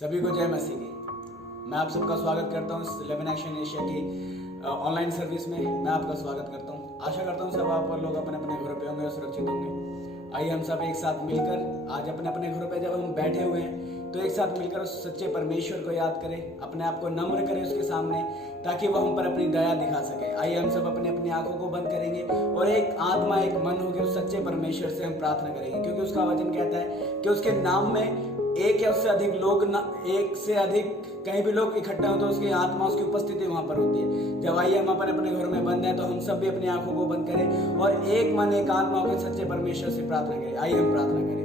सभी को जय मसीह की। मैं आप सबका स्वागत करता हूँ इस 11 एक्शन एशिया की ऑनलाइन सर्विस में। मैं आपका स्वागत करता हूँ। आशा करता हूँ सब आप लोग अपने अपने घरों पे होंगे और सुरक्षित होंगे। आइए हम सब एक साथ मिलकर आज अपने अपने घरों पे जब हम बैठे हुए हैं तो एक साथ मिलकर उस सच्चे परमेश्वर को याद करें, अपने आप को नम्र करें उसके सामने, ताकि वह हम पर अपनी दया दिखा सके। आइए हम सब अपनी अपनी आंखों को बंद करेंगे और एक आत्मा एक मन होकर उस सच्चे परमेश्वर से हम प्रार्थना करेंगे, क्योंकि उसका वचन कहता है कि उसके नाम में एक या उससे अधिक लोग एक से अधिक कहीं भी लोग इकट्ठा हो तो उसकी आत्मा उसकी उपस्थिति वहां पर होती है। जब आइए हम अपने घरों में बंद हैं तो हम सब भी अपनी आंखों को बंद करें और एक मन एक आत्मा होकर सच्चे परमेश्वर से प्रार्थना करें। आइए हम प्रार्थना करें।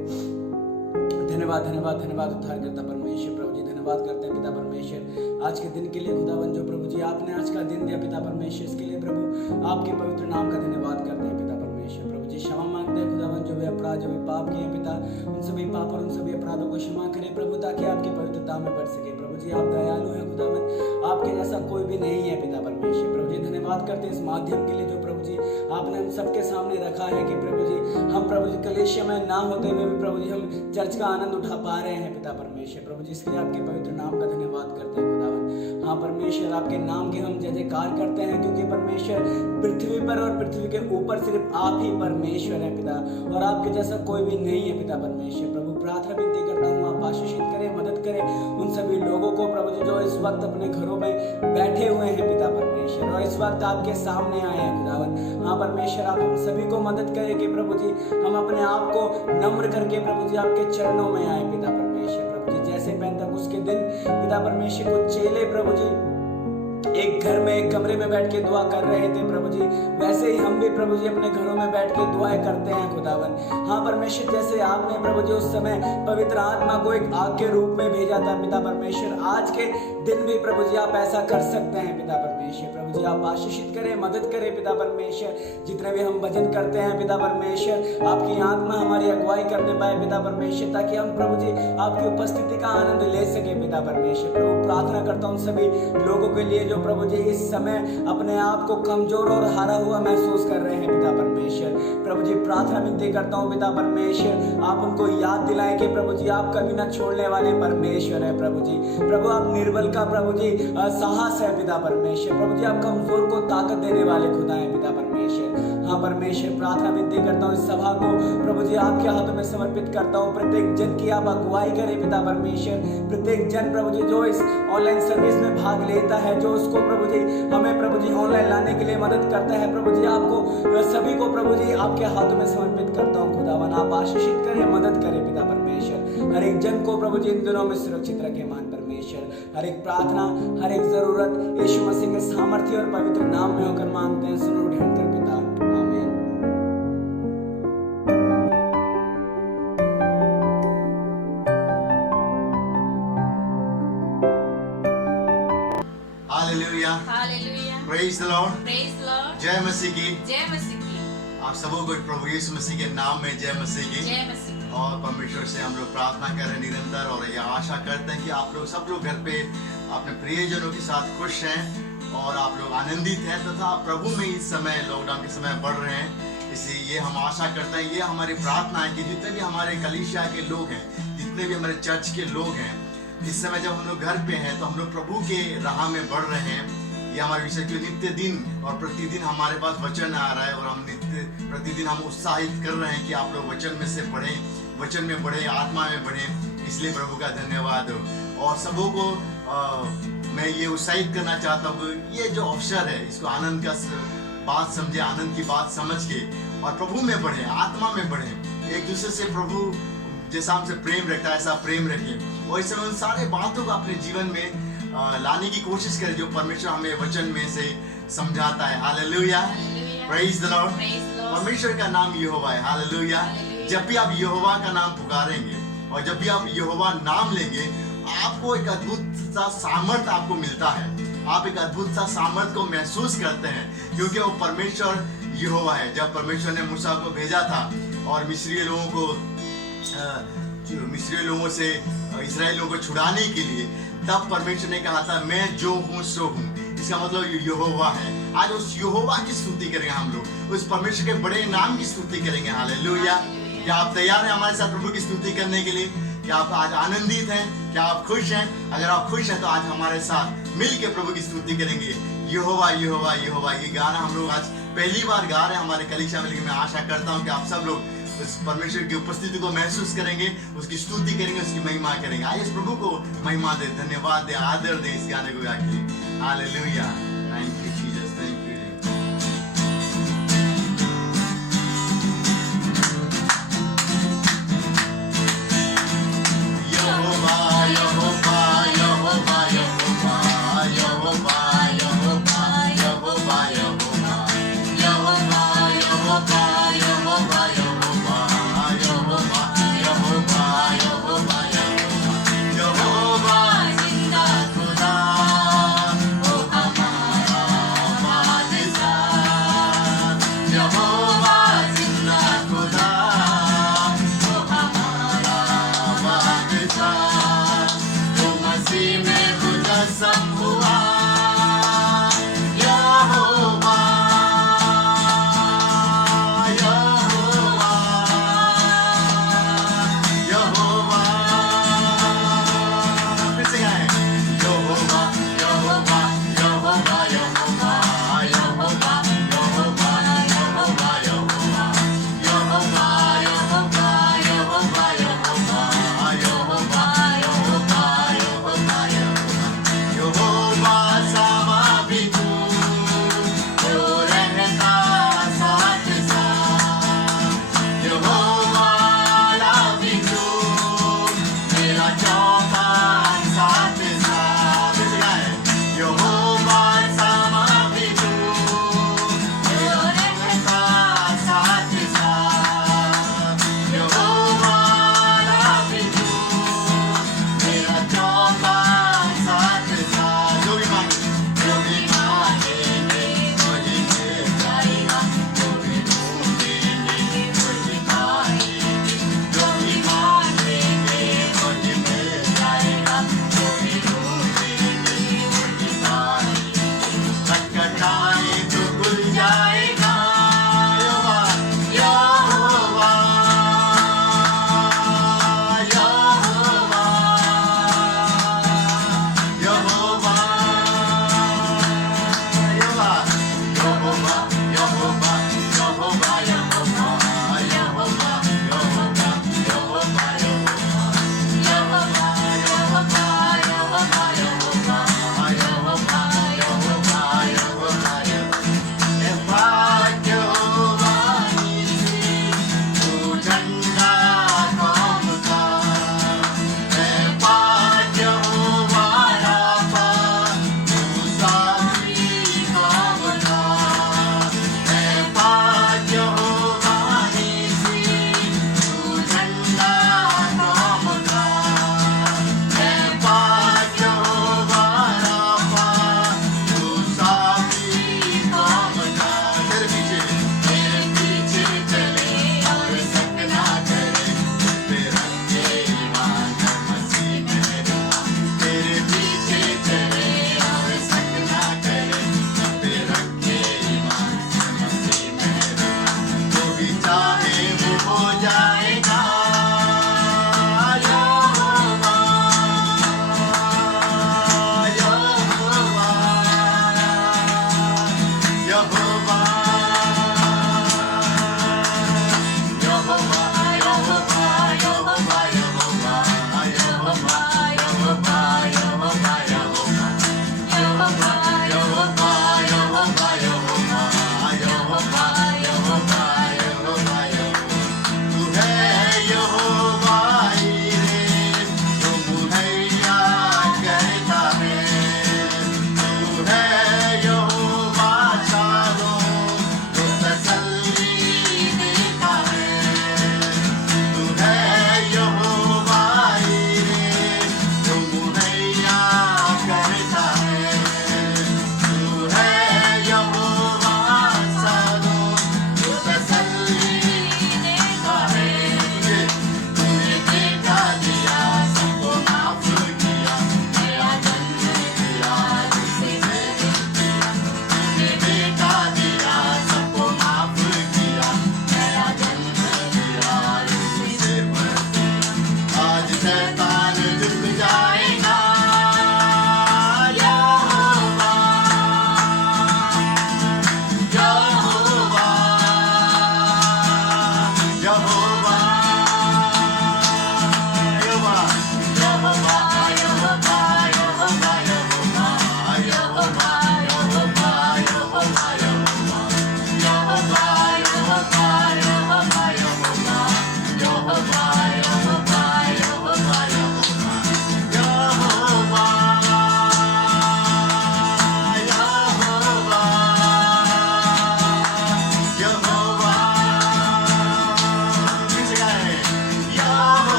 धन्यवाद धन्यवाद धन्यवाद उद्धारकर्ता परमेश्वर प्रभु जी, धन्यवाद करते हैं पिता परमेश्वर आज के दिन के लिए। खुदावन जो प्रभु जी आपने आज का दिन दिया पिता परमेश्वर, इसके लिए प्रभु आपके पवित्र नाम का धन्यवाद करते हैं पिता परमेश्वर। प्रभु जी क्षमा मांगते हैं खुदावन, जो भी अपराध जो भी पाप किए पिता, उन सभी पाप और उन सभी अपराधों को क्षमा करें प्रभु, ताकि आपकी पवित्रता में बढ़ सके। प्रभु जी आप दयालु हैं खुदावन, आपके जैसा कोई भी नहीं है पिता परमेश्वर। प्रभु जी धन्यवाद करते हैं इस माध्यम के लिए जो प्रभु जी आपने हम सबके सामने रखा है कि प्रभु जी हम प्रभु जी कलेश में ना होते हुए भी प्रभु जी हम चर्च का आनंद उठा पा रहे हैं पिता परमेश्वर। प्रभु जी इसके लिए आपके पवित्र नाम का धन्यवाद करते हैं खुदावन। हाँ परमेश्वर, आपके नाम के हम जय जयकार करते हैं, क्योंकि परमेश्वर पृथ्वी पर और पृथ्वी के ऊपर सिर्फ आप ही परमेश्वर है पिता, और आपके जैसा कोई भी नहीं है पिता परमेश्वर। प्रभु प्रार्थना विनती करता हूँ आप आशीषित करें, मदद करें उन सभी लोगों को प्रभु जी जो इस वक्त अपने घरों में बैठे हुए हैं पिता परमेश्वर, और इस वक्त आपके सामने आए हैं खुदावन। हाँ परमेश्वर, आप हम सभी को मदद करें कि प्रभु जी हम अपने आप को नम्र करके प्रभु जी आपके चरणों में आए पिता परमेश्वर। प्रभु जी जैसे पेंतकुस्त के दिन पिता परमेश्वर को चेले प्रभु जी एक घर में एक कमरे में बैठ के दुआ कर रहे थे प्रभु जी, वैसे ही हम भी प्रभु जी अपने घरों में बैठ के दुआएं करते हैं खुदावन। हाँ परमेश्वर, जैसे आपने प्रभु जी उस समय पवित्र आत्मा को एक आग के रूप में भेजा था पिता परमेश्वर, आज के दिन भी प्रभु जी आप ऐसा कर सकते हैं पिता परमेश्वर। प्रभु जी आप आशीषित करें, मदद करें पिता परमेश्वर। जितने भी हम भजन करते हैं पिता परमेश्वर, आपकी आत्मा हमारी अगुवाई करने पाए पिता परमेश्वर, ताकि हम प्रभु जी आपकी उपस्थिति का आनंद ले सके पिता परमेश्वर। प्रभु प्रार्थना करता हूँ सभी लोगों के लिए जो प्रभु जी इस समय अपने आप को कमजोर और हारा हुआ महसूस कर रहे हैं पिता परमेश्वर। प्रभु जी प्रार्थना विनती करता हूँ पिता परमेश्वर, आप उनको याद दिलाएं कि प्रभु जी आप कभी ना छोड़ने वाले परमेश्वर है प्रभु जी। प्रभु आप निर्बल का प्रभु जी साहस है पिता परमेश्वर। प्रभु जी आप कमजोर को ताकत देने वाले खुदा है पिता परमेश्वर। हाँ परमेश्वर, प्रार्थना विनती करता हूँ इस सभा को प्रभु जी आपके हाथों में समर्पित करता हूँ। प्रत्येक जन की आप अगुवाई करें पिता परमेश्वर। प्रत्येक जन प्रभु जी जो इस ऑनलाइन सर्विस में भाग लेता है, जो उसको प्रभु जी हमें प्रभु जी ऑनलाइन लाने के लिए मदद करता है, प्रभु जी आपको सभी को प्रभु जी आपके हाथों में समर्पित करता हूँ खुदावन। आप आशीषित करें, मदद करें पिता परमेश्वर। हर एक जन को प्रभु जी इन दिनों में सुरक्षित रखे मान परमेश्वर। हर एक प्रार्थना, हर एक जरूरत यीशु मसीह के सामर्थ्य और पवित्र नाम में होकर मांगते हैं, सुनो ढूंढ कर पिता, आमीन। Hallelujah, hallelujah, praise the Lord, praise the Lord, जय मसीह की। जय मसीह की, आप सबों को प्रभु यीशु मसीह के नाम में जय मसीह की। जय मसीह की। और परमेश्वर से हम लोग प्रार्थना कर रहे हैं निरंतर, और ये आशा करते हैं कि आप लोग सब लोग घर पे अपने प्रियजनों के साथ खुश हैं और आप लोग आनंदित हैं तथा प्रभु में इस समय लॉकडाउन के समय बढ़ रहे हैं। इसलिए ये हम आशा करते हैं, ये हमारी प्रार्थना है कि जितने भी हमारे कलीसिया के लोग हैं, जितने भी हमारे चर्च के लोग हैं, इस समय जब हम लोग घर पे हैं तो हम लोग प्रभु के राह में बढ़ रहे हैं। ये हमारे विषय के नित्य दिन और प्रतिदिन हमारे पास वचन आ रहा है, और हम प्रतिदिन हम उत्साहित कर रहे हैं कि आप लोग वचन में से बढ़ें, वचन में बढ़ें, आत्मा में बढ़ें। इसलिए प्रभु का धन्यवाद हो। और सबों को मैं ये उत्साहित करना चाहता हूँ, ये जो अवसर है इसको आनंद का बात समझे, आनंद की बात समझ के और प्रभु में बढ़े, आत्मा में बढ़े। एक दूसरे से प्रभु जैसा हमसे प्रेम रखता है ऐसा प्रेम रखें, और इस समय उन सारे बातों को अपने जीवन में लाने की कोशिश करें जो परमेश्वर हमें वचन में से समझाता है। Hallelujah, praise the Lord. परमेश्वर का नाम यहोवा है। हालेलुया। जब भी आप यहोवा का नाम पुकारेंगे और जब भी आप यहोवा नाम लेंगे, आपको एक अद्भुत सा सामर्थ आपको मिलता है। आप एक अद्भुत सा सामर्थ को महसूस करते हैं, क्योंकि वो परमेश्वर यहोवा है। जब परमेश्वर ने मूसा को भेजा था और मिस्री लोगों से इस्राएल लोगों को छुड़ाने के लिए, तब परमेश्वर ने कहा था मैं जो हूँ सो हूँ। इसका मतलब यहोवा है। आज उस यहोवा की स्तुति करेंगे हम लोग, उस परमेश्वर के बड़े नाम की स्तुति करेंगे। हालेलुया। क्या आप तैयार हैं हमारे साथ प्रभु की स्तुति करने के लिए? क्या आप आज आनंदित हैं? क्या आप खुश हैं? अगर आप खुश हैं तो आज हमारे साथ मिल के प्रभु की स्तुति करेंगे। यहोवा यहोवा यहोवा, ये गाना हम लोग आज पहली बार गा रहे हैं हमारे कलीसिया में, लेकिन मैं आशा करता हूँ कि आप सब लोग उस परमेश्वर की उपस्थिति को महसूस करेंगे, उसकी स्तुति करेंगे, उसकी महिमा करेंगे। आइए इस प्रभु को महिमा दे, धन्यवाद दे, आदर दे इस गाने को गा के। Hallelujah, thank you Jesus, thank you. यहोवा यहोवा यहोवा यहोवा यहोवा यहोवा यहोवा यहोवा यहोवा यहोवा यहोवा यहोवा यहोवा यहोवा यहोवा जिंदा खुदा ओ हमारा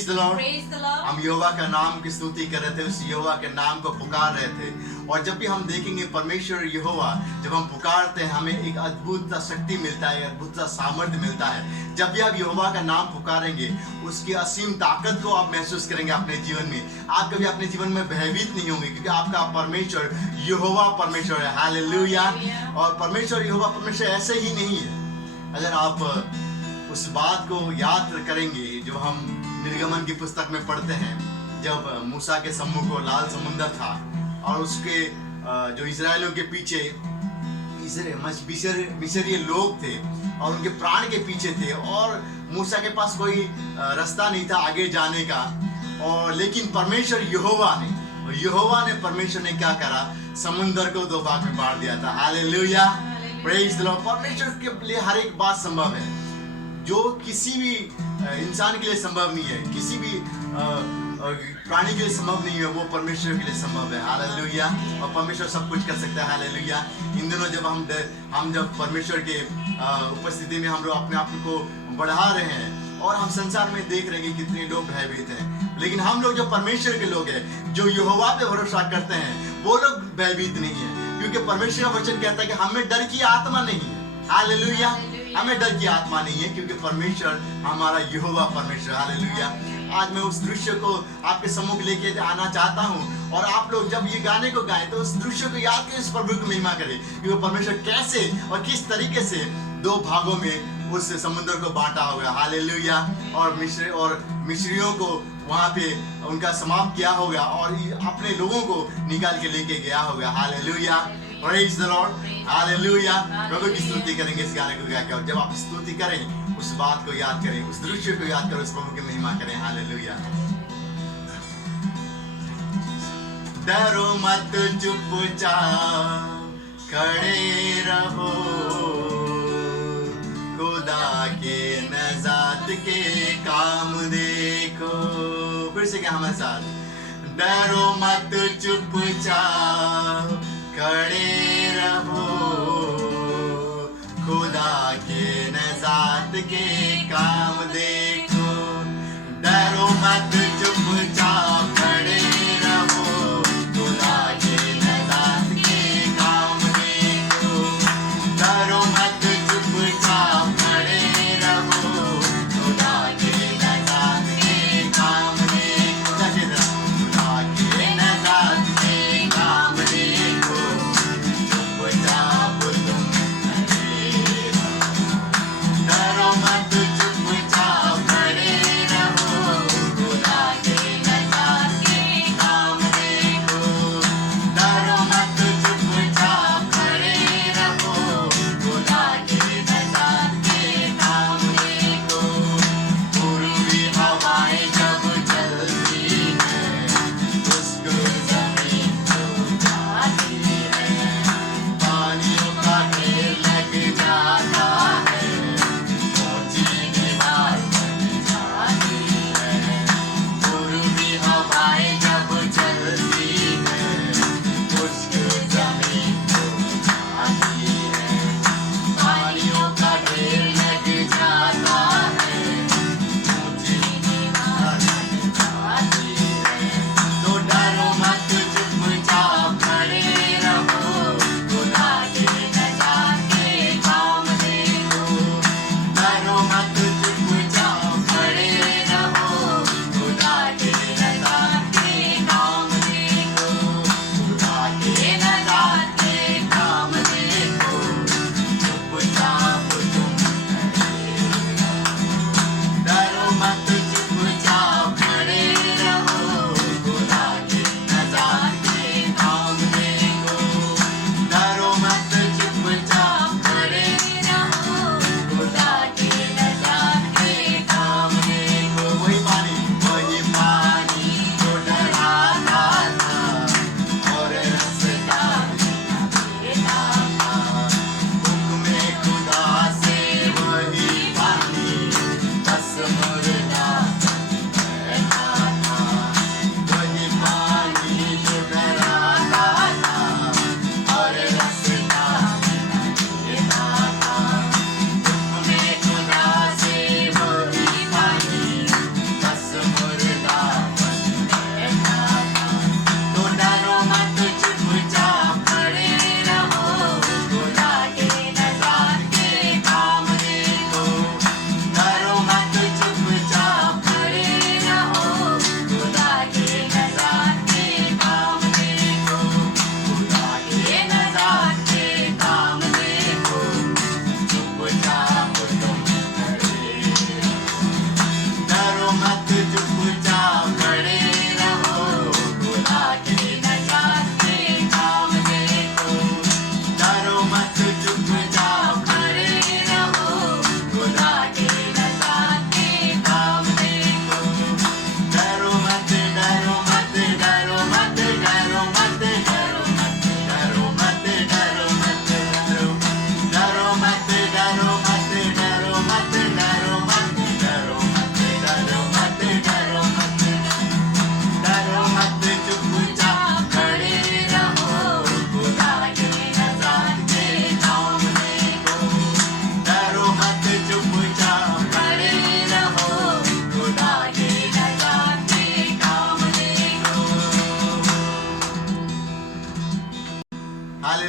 praise the Lord. Praise the Lord. हम यहोवा का नाम की स्तुति कर रहे थे, उस यहोवा के नाम को पुकार रहे थे। और जब भी हम देखेंगे परमेश्वर यहोवा, जब हम पुकारते हैं हमें एक अद्भुत सा शक्ति मिलता है, अद्भुत सा सामर्थ्य मिलता है। जब भी आप यहोवा का नाम पुकारेंगे उसकी असीम ताकत को आप महसूस करेंगे अपने जीवन में। आप कभी अपने जीवन में भयभीत नहीं होंगे, क्योंकि आपका परमेश्वर यहोवा परमेश्वर है। हालेलुया। और परमेश्वर यहोवा परमेश्वर ऐसे ही नहीं है। अगर आप उस बात को याद करेंगे जो हम निर्गमन की पुस्तक में पढ़ते हैं, जब मूसा के सम्मुख को लाल समुंदर था और उसके जो इजरायलियों के पीछे मिस्रीय लोग थे और उनके प्राण के पीछे थे, और मूसा के पास कोई रास्ता नहीं था आगे जाने का। और लेकिन परमेश्वर यहोवा ने परमेश्वर ने क्या करा, समुंदर को दो भाग में बांट दिया था। Hallelujah, praise the Lord. परमेश्वर के लिए हर एक बात संभव है, जो किसी भी इंसान के लिए संभव नहीं है, किसी भी प्राणी के लिए संभव नहीं है, वो परमेश्वर के लिए संभव है। हालेलुया। और परमेश्वर सब कुछ कर सकता है। हालेलुया। इन दिनों जब हम जब परमेश्वर के उपस्थिति में हम लोग अपने आप को बढ़ा रहे हैं, और हम संसार में देख रहे हैं कि कितने लोग भयभीत हैं, लेकिन हम लोग जो परमेश्वर के लोग हैं, जो यहोवा पे भरोसा करते हैं, वो लोग भयभीत नहीं है, क्योंकि परमेश्वर का वचन कहता है कि हमें डर की आत्मा नहीं है। हालेलुया। हमें डर की आत्मा नहीं है, क्योंकि परमेश्वर हमारा यहोवा परमेश्वर। हालेलुया। आज मैं उस दृश्य को आपके सम्मुख लेके आना चाहता हूँ, और आप लोग जब ये गाने को गाएं तो उस दृश्य को याद करें, उस प्रभु की महिमा करें कि वो परमेश्वर कैसे और किस तरीके से दो भागों में उस समुद्र को बांटा होगा। हालेलुया। और मिस्रियों को वहां पे उनका समाप्त किया होगा और अपने लोगों को निकाल के लेके गया होगा। Hallelujah, praise the Lord. Hallelujah. प्रभु की स्तुति करेंगे इस गाने को गा के, और जब आप स्तुति करें उस बात को याद करें, उस दृश्य को याद करें, उस प्रभु की महिमा करें। हालेलुया। डरो मत, चुपचाप खड़े रहो, खुदा के नजात के काम देखो। फिर से क्या हमारे साथ, डरो मत, चुपचाप खड़े रहो, खुदा के नजात के काम देखो। डरो मत, चुपचाप खड़े रहो, खुदा के नजात के काम देखो। डरो मत, चुपचाप खड़े रहो, खुदा के नजात के काम देखो। खुदा के नजात के काम देखो, चुपचाप तुम खड़े रहो। डरो मत,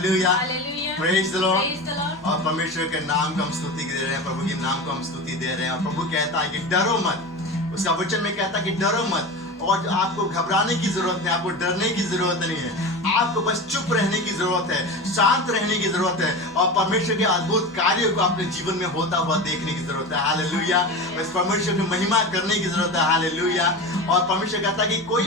hallelujah, Hallelujah. Praise the Lord. Praise the Lord. और परमेश्वर के नाम को हम स्तुति दे रहे हैं, प्रभु के नाम को हम स्तुति दे रहे हैं। और प्रभु कहता है कि डरो मत, उसका वचन में कहता है कि डरो मत, और आपको घबराने की जरूरत नहीं, आपको डरने की जरूरत नहीं है, आपको बस चुप रहने की जरूरत है, शांत रहने की जरूरत है, और परमेश्वर के अद्भुत कार्यों को अपने जीवन में होता हुआ देखने की जरूरत है। हालेलुया, बस परमेश्वर की महिमा करने की जरूरत है। हालेलुया। और परमेश्वर कहता है कि कोई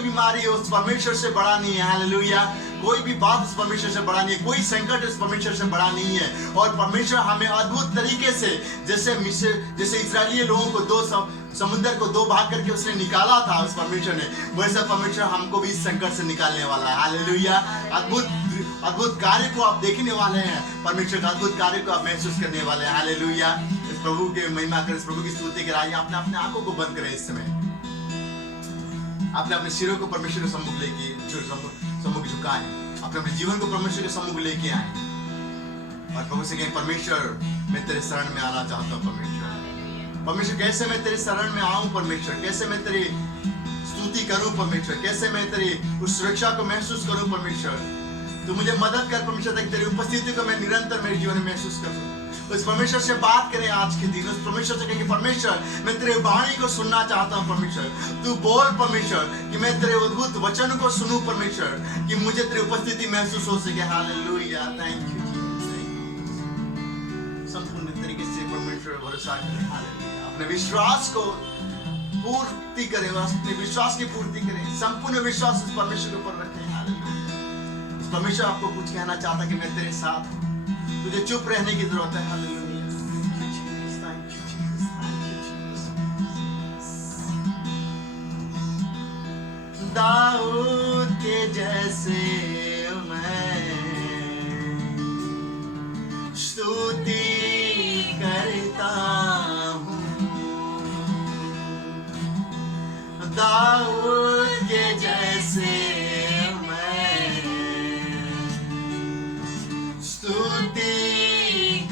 बीमारी उस परमेश्वर से बड़ा नहीं है। हालेलुया, कोई भी बात उस परमेश्वर से बड़ा नहीं है, कोई संकट उस परमेश्वर से बड़ा नहीं है। और परमेश्वर हमें अद्भुत तरीके से, जैसे इस्राएली लोगों को समुद्र को दो भाग करके उसने निकाला था उस परमेश्वर ने, वैसे परमेश्वर हमको भी इस संकट से निकालने वाला है। हालेलुया, अद्भुत कार्य को आप देखने वाले हैं, परमेश्वर का अद्भुत कार्य को आप महसूस करने वाले हैं। हालेलुया, इस प्रभु के महिमा करें, इस प्रभु की स्तुति कराइए। आपने अपने आंखों को बंद करें इस समय, आपने अपने सिरों को परमेश्वर के सम्मुख झुकाएं, अपने जीवन को परमेश्वर के सम्मुख लेके आए और प्रभु से कहें, परमेश्वर मैं तेरे शरण में आना चाहता हूँ। परमेश्वर कैसे मैं तेरे शरण में आऊं, परमेश्वर कैसे मैं तेरी स्तुति करूं, परमेश्वर कैसे मैं तेरी उस सुरक्षा को महसूस करूं, परमेश्वर तू मुझे मदद कर परमेश्वर, ताकि तेरी उपस्थिति को मैं निरंतर मेरे जीवन में महसूस कर सकूं। उस परमेश्वर से बात करें आज के दिन, उस परमेश्वर से कहें, परमेश्वर मैं तेरे वाणी को सुनना चाहता हूं, परमेश्वर तू बोल परमेश्वर, कि मैं तेरे अद्भुत वचन को सुनूं परमेश्वर, कि मुझे तेरी उपस्थिति महसूस हो सके। हालेलुया, थैंक यू संपूर्ण तरीके से परमेश्वर भरोसा करें। हालेलुया, अपने विश्वास को पूर्ति करें, अपने विश्वास की पूर्ति करें, संपूर्ण विश्वास उस परमेश्वर के ऊपर रखें। हालेलुया, उस परमेश्वर आपको कुछ कहना चाहता कि मैं तेरे साथ हूं, तुझे चुप रहने की जरूरत है। हालेलुया, दाऊद के जैसे मैं स्तुति करता हूँ, दाऊद के जैसे मैं स्तुति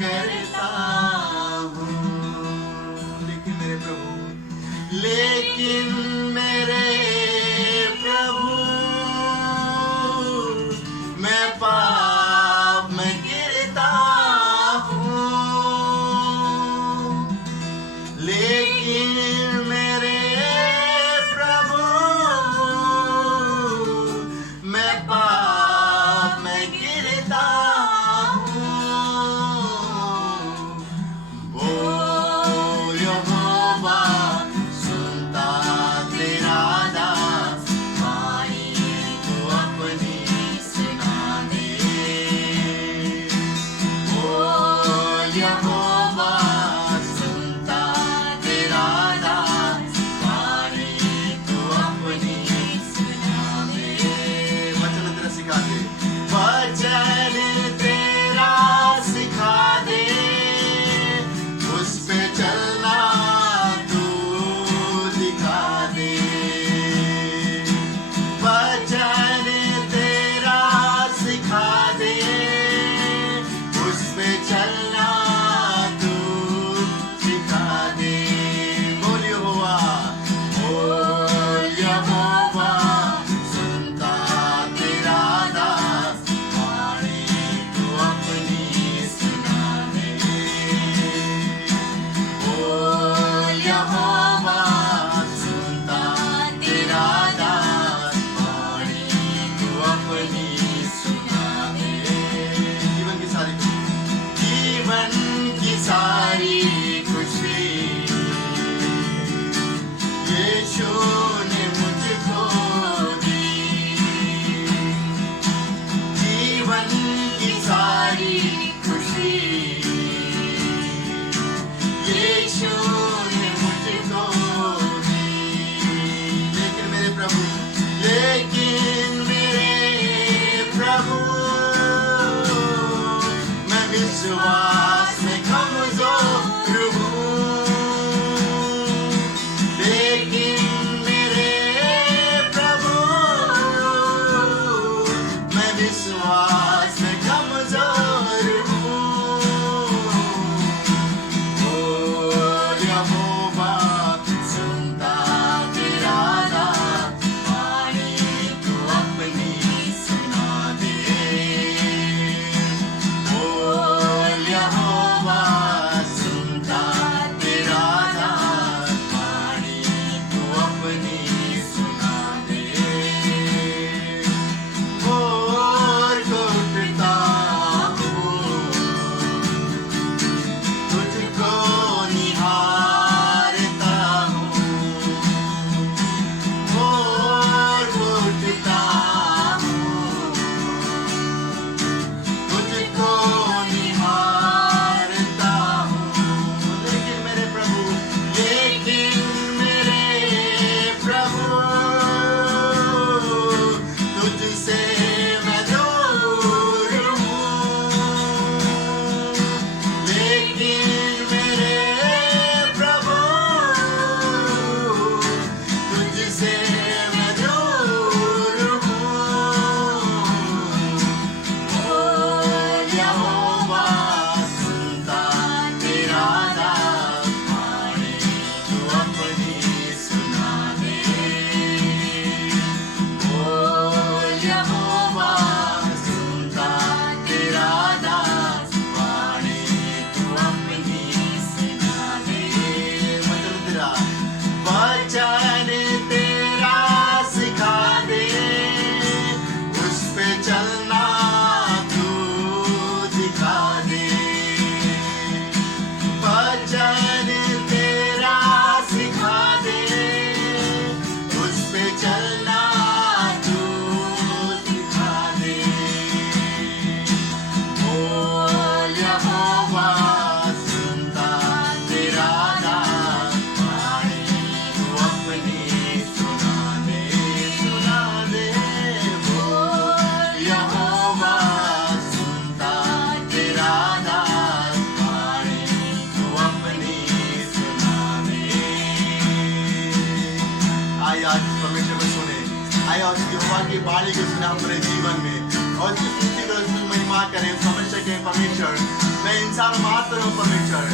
करता हूँ। लेकिन मेरे प्रभु मैं पाप में गिरता हूँ, लेकिन मेरे प्रभु मैं पाप में गिरता हूँ। बोल यहोवा सुनता तेरा आइए आज परमेश्वर को सुने, आइए और यहोवा की वाणी को सुने हमारे जीवन में, और उसकी स्तुति करें, उसकी महिमा करें, परमेश्वर के परमेश्वर मैं इंसान मात्र हूँ परमेश्वर,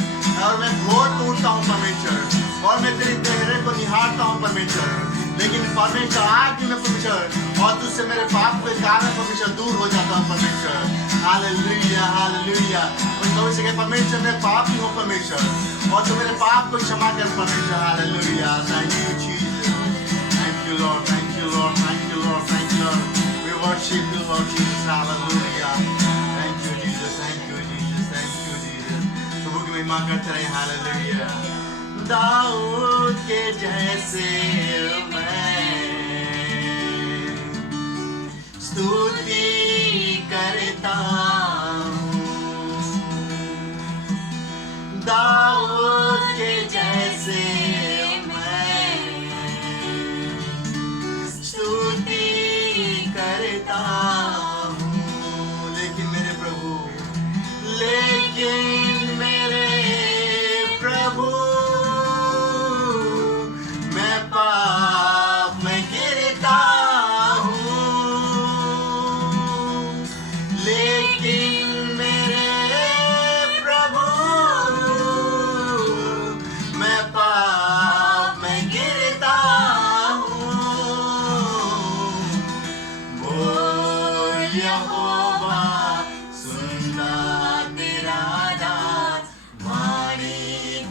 और मैं घोर ढूंढता हूँ परमेश्वर, और मैं तेरे चेहरे को निहारता हूँ परमेश्वर, लेकिन परमेश्वर आज भी मैं परमेश्वर और तुझसे मेरे पाप के कारण परमेश्वर दूर हो जाता हूँ परमेश्वर। Hallelujah hallelujah. और भविष्य के परमेश्वर मैं पापी हूँ परमेश्वर, और तू मेरे पाप को क्षमा कर परमेश्वर। Hallelujah. Thank you Jesus, thank you Lord, thank you Lord, thank you Lord, thank you Lord. We worship you Lord Jesus. Hallelujah. Thank you Jesus, thank you Jesus, thank you Jesus. प्रभु की महिमा करते रहे। Hallelujah. Dawood के जैसे मैं स्तुति करता हूँ, दाऊद के जैसे मैं स्तुति करता हूँ, लेकिन मेरे प्रभु मैं पाप में गिरता हूँ, लेकिन मेरे प्रभु मैं पाप में गिरता हूँ। बोल यहोवा सुनता तेरा दास, वाणी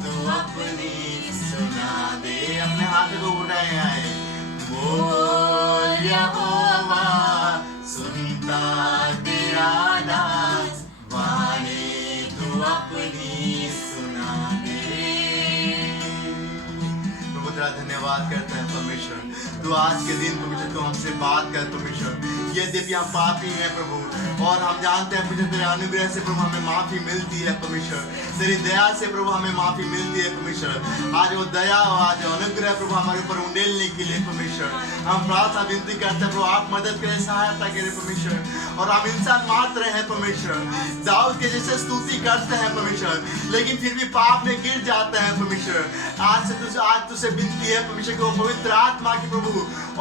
तू अपनी सुना दे। अपने हाथ को उठाए आए। बोल यहोवा सुनता तेरा दास, वाणी तू अपनी सुना दे। प्रभु तेरा धन्यवाद करते हैं परमेश्वर, तू आज के दिन परमेश्वर तू हमसे बात कर परमेश्वर। यद्यपि हम पापी हैं प्रभु, और हम जानते हैं परमेश्वर तेरे अनुग्रह से प्रभु हमें माफी मिलती है परमेश्वर, तेरी दया से प्रभु हमें माफी मिलती है परमेश्वर। आज वो दया और आज अनुग्रह प्रभु हमारे ऊपर उंडेलने के लिए परमेश्वर हम प्रार्थना विनती करते हैं प्रभु, आप मदद करें, सहायता करें परमेश्वर। और हम इंसान मात्र हैं परमेश्वर, दाऊद के जैसे स्तुति करते हैं परमेश्वर, लेकिन फिर भी पाप में गिर जाते हैं परमेश्वर। आज तुझसे विनती है परमेश्वर कि वो पवित्र आत्मा की प्रभु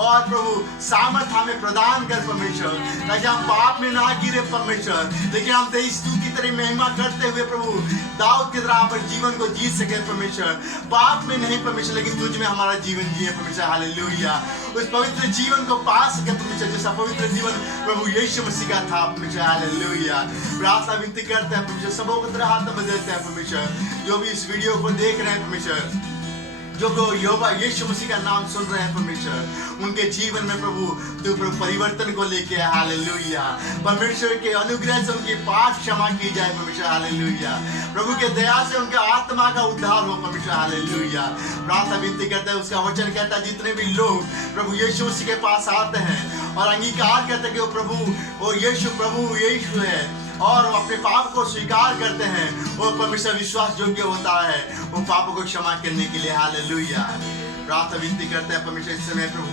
और प्रभु सामर्थ हमें प्रदान कर परमेश्वर, ताकि हम पाप में ना गिरे परमेश्वर, लेकिन हम तेरी स्तुति तेरी महिमा करते हुए प्रभु दाऊद की तरह पर जीवन को जी सके परमेश्वर। पाप में नहीं परमेश्वर, लेकिन तुझ में हमारा जीवन जिए परमेश्वर। हालेलुया। उस पवित्र जीवन को पा सके परमेश्वर, जैसा पवित्र जीवन प्रभु यीशु मसीह का था परमेश्वर। हालेलुया। प्रार्थना विनती करते हैं परमेश्वर, सबों को तेरे हाथ में देते हैं परमेश्वर, जो भी इस वीडियो को देख रहे हैं परमेश्वर, जो यहोवा यीशु मसीह का नाम सुन रहे हैं परमेश्वर, उनके जीवन में प्रभु तू प्रभु परिवर्तन को लेके आए। हालेलुया। परमेश्वर के अनुग्रह से उनकी पाप क्षमा की जाए परमेश्वर। हालेलुया। प्रभु के दया से उनके आत्मा का उद्धार हो परमेश्वर। हालेलुया। प्रार्थना विनती करते हैं, उसका वचन कहता है जितने भी लोग प्रभु यीशु मसीह के पास आते हैं और अंगीकार करते हैं कि वो प्रभु यीशु है, और वो अपने पाप को स्वीकार करते हैं, वो परमेश्वर विश्वास योग्य होता है वो पापों को क्षमा करने के लिए। हालेलुया। प्रार्थना विनती करते हैं परमेश्वर, इस समय प्रभु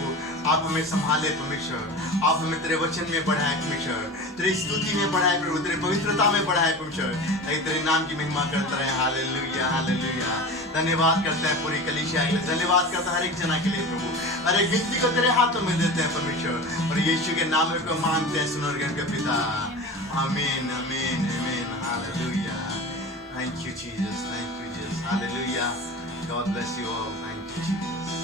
आप हमें संभाले परमेश्वर, आप हमें तेरे वचन में बढ़ाए परमेश्वर, तेरी स्तुति में बढ़ाए प्रभु, तेरी पवित्रता में बढ़ाए परमेश्वर, ताकि तेरे नाम की महिमा करते रहे। Hallelujah hallelujah. धन्यवाद करते हैं पूरी कलीसिया के लिए, धन्यवाद करते हैं हर एक जना के लिए प्रभु, हर एक विनती को तेरे हाथों में देते हैं परमेश्वर, और यीशु के नाम में को मांगते हैं सुनो के पिता। Amen, amen, amen. Hallelujah. Thank you, Jesus. Thank you, Jesus. Hallelujah. God bless you all. Thank you, Jesus.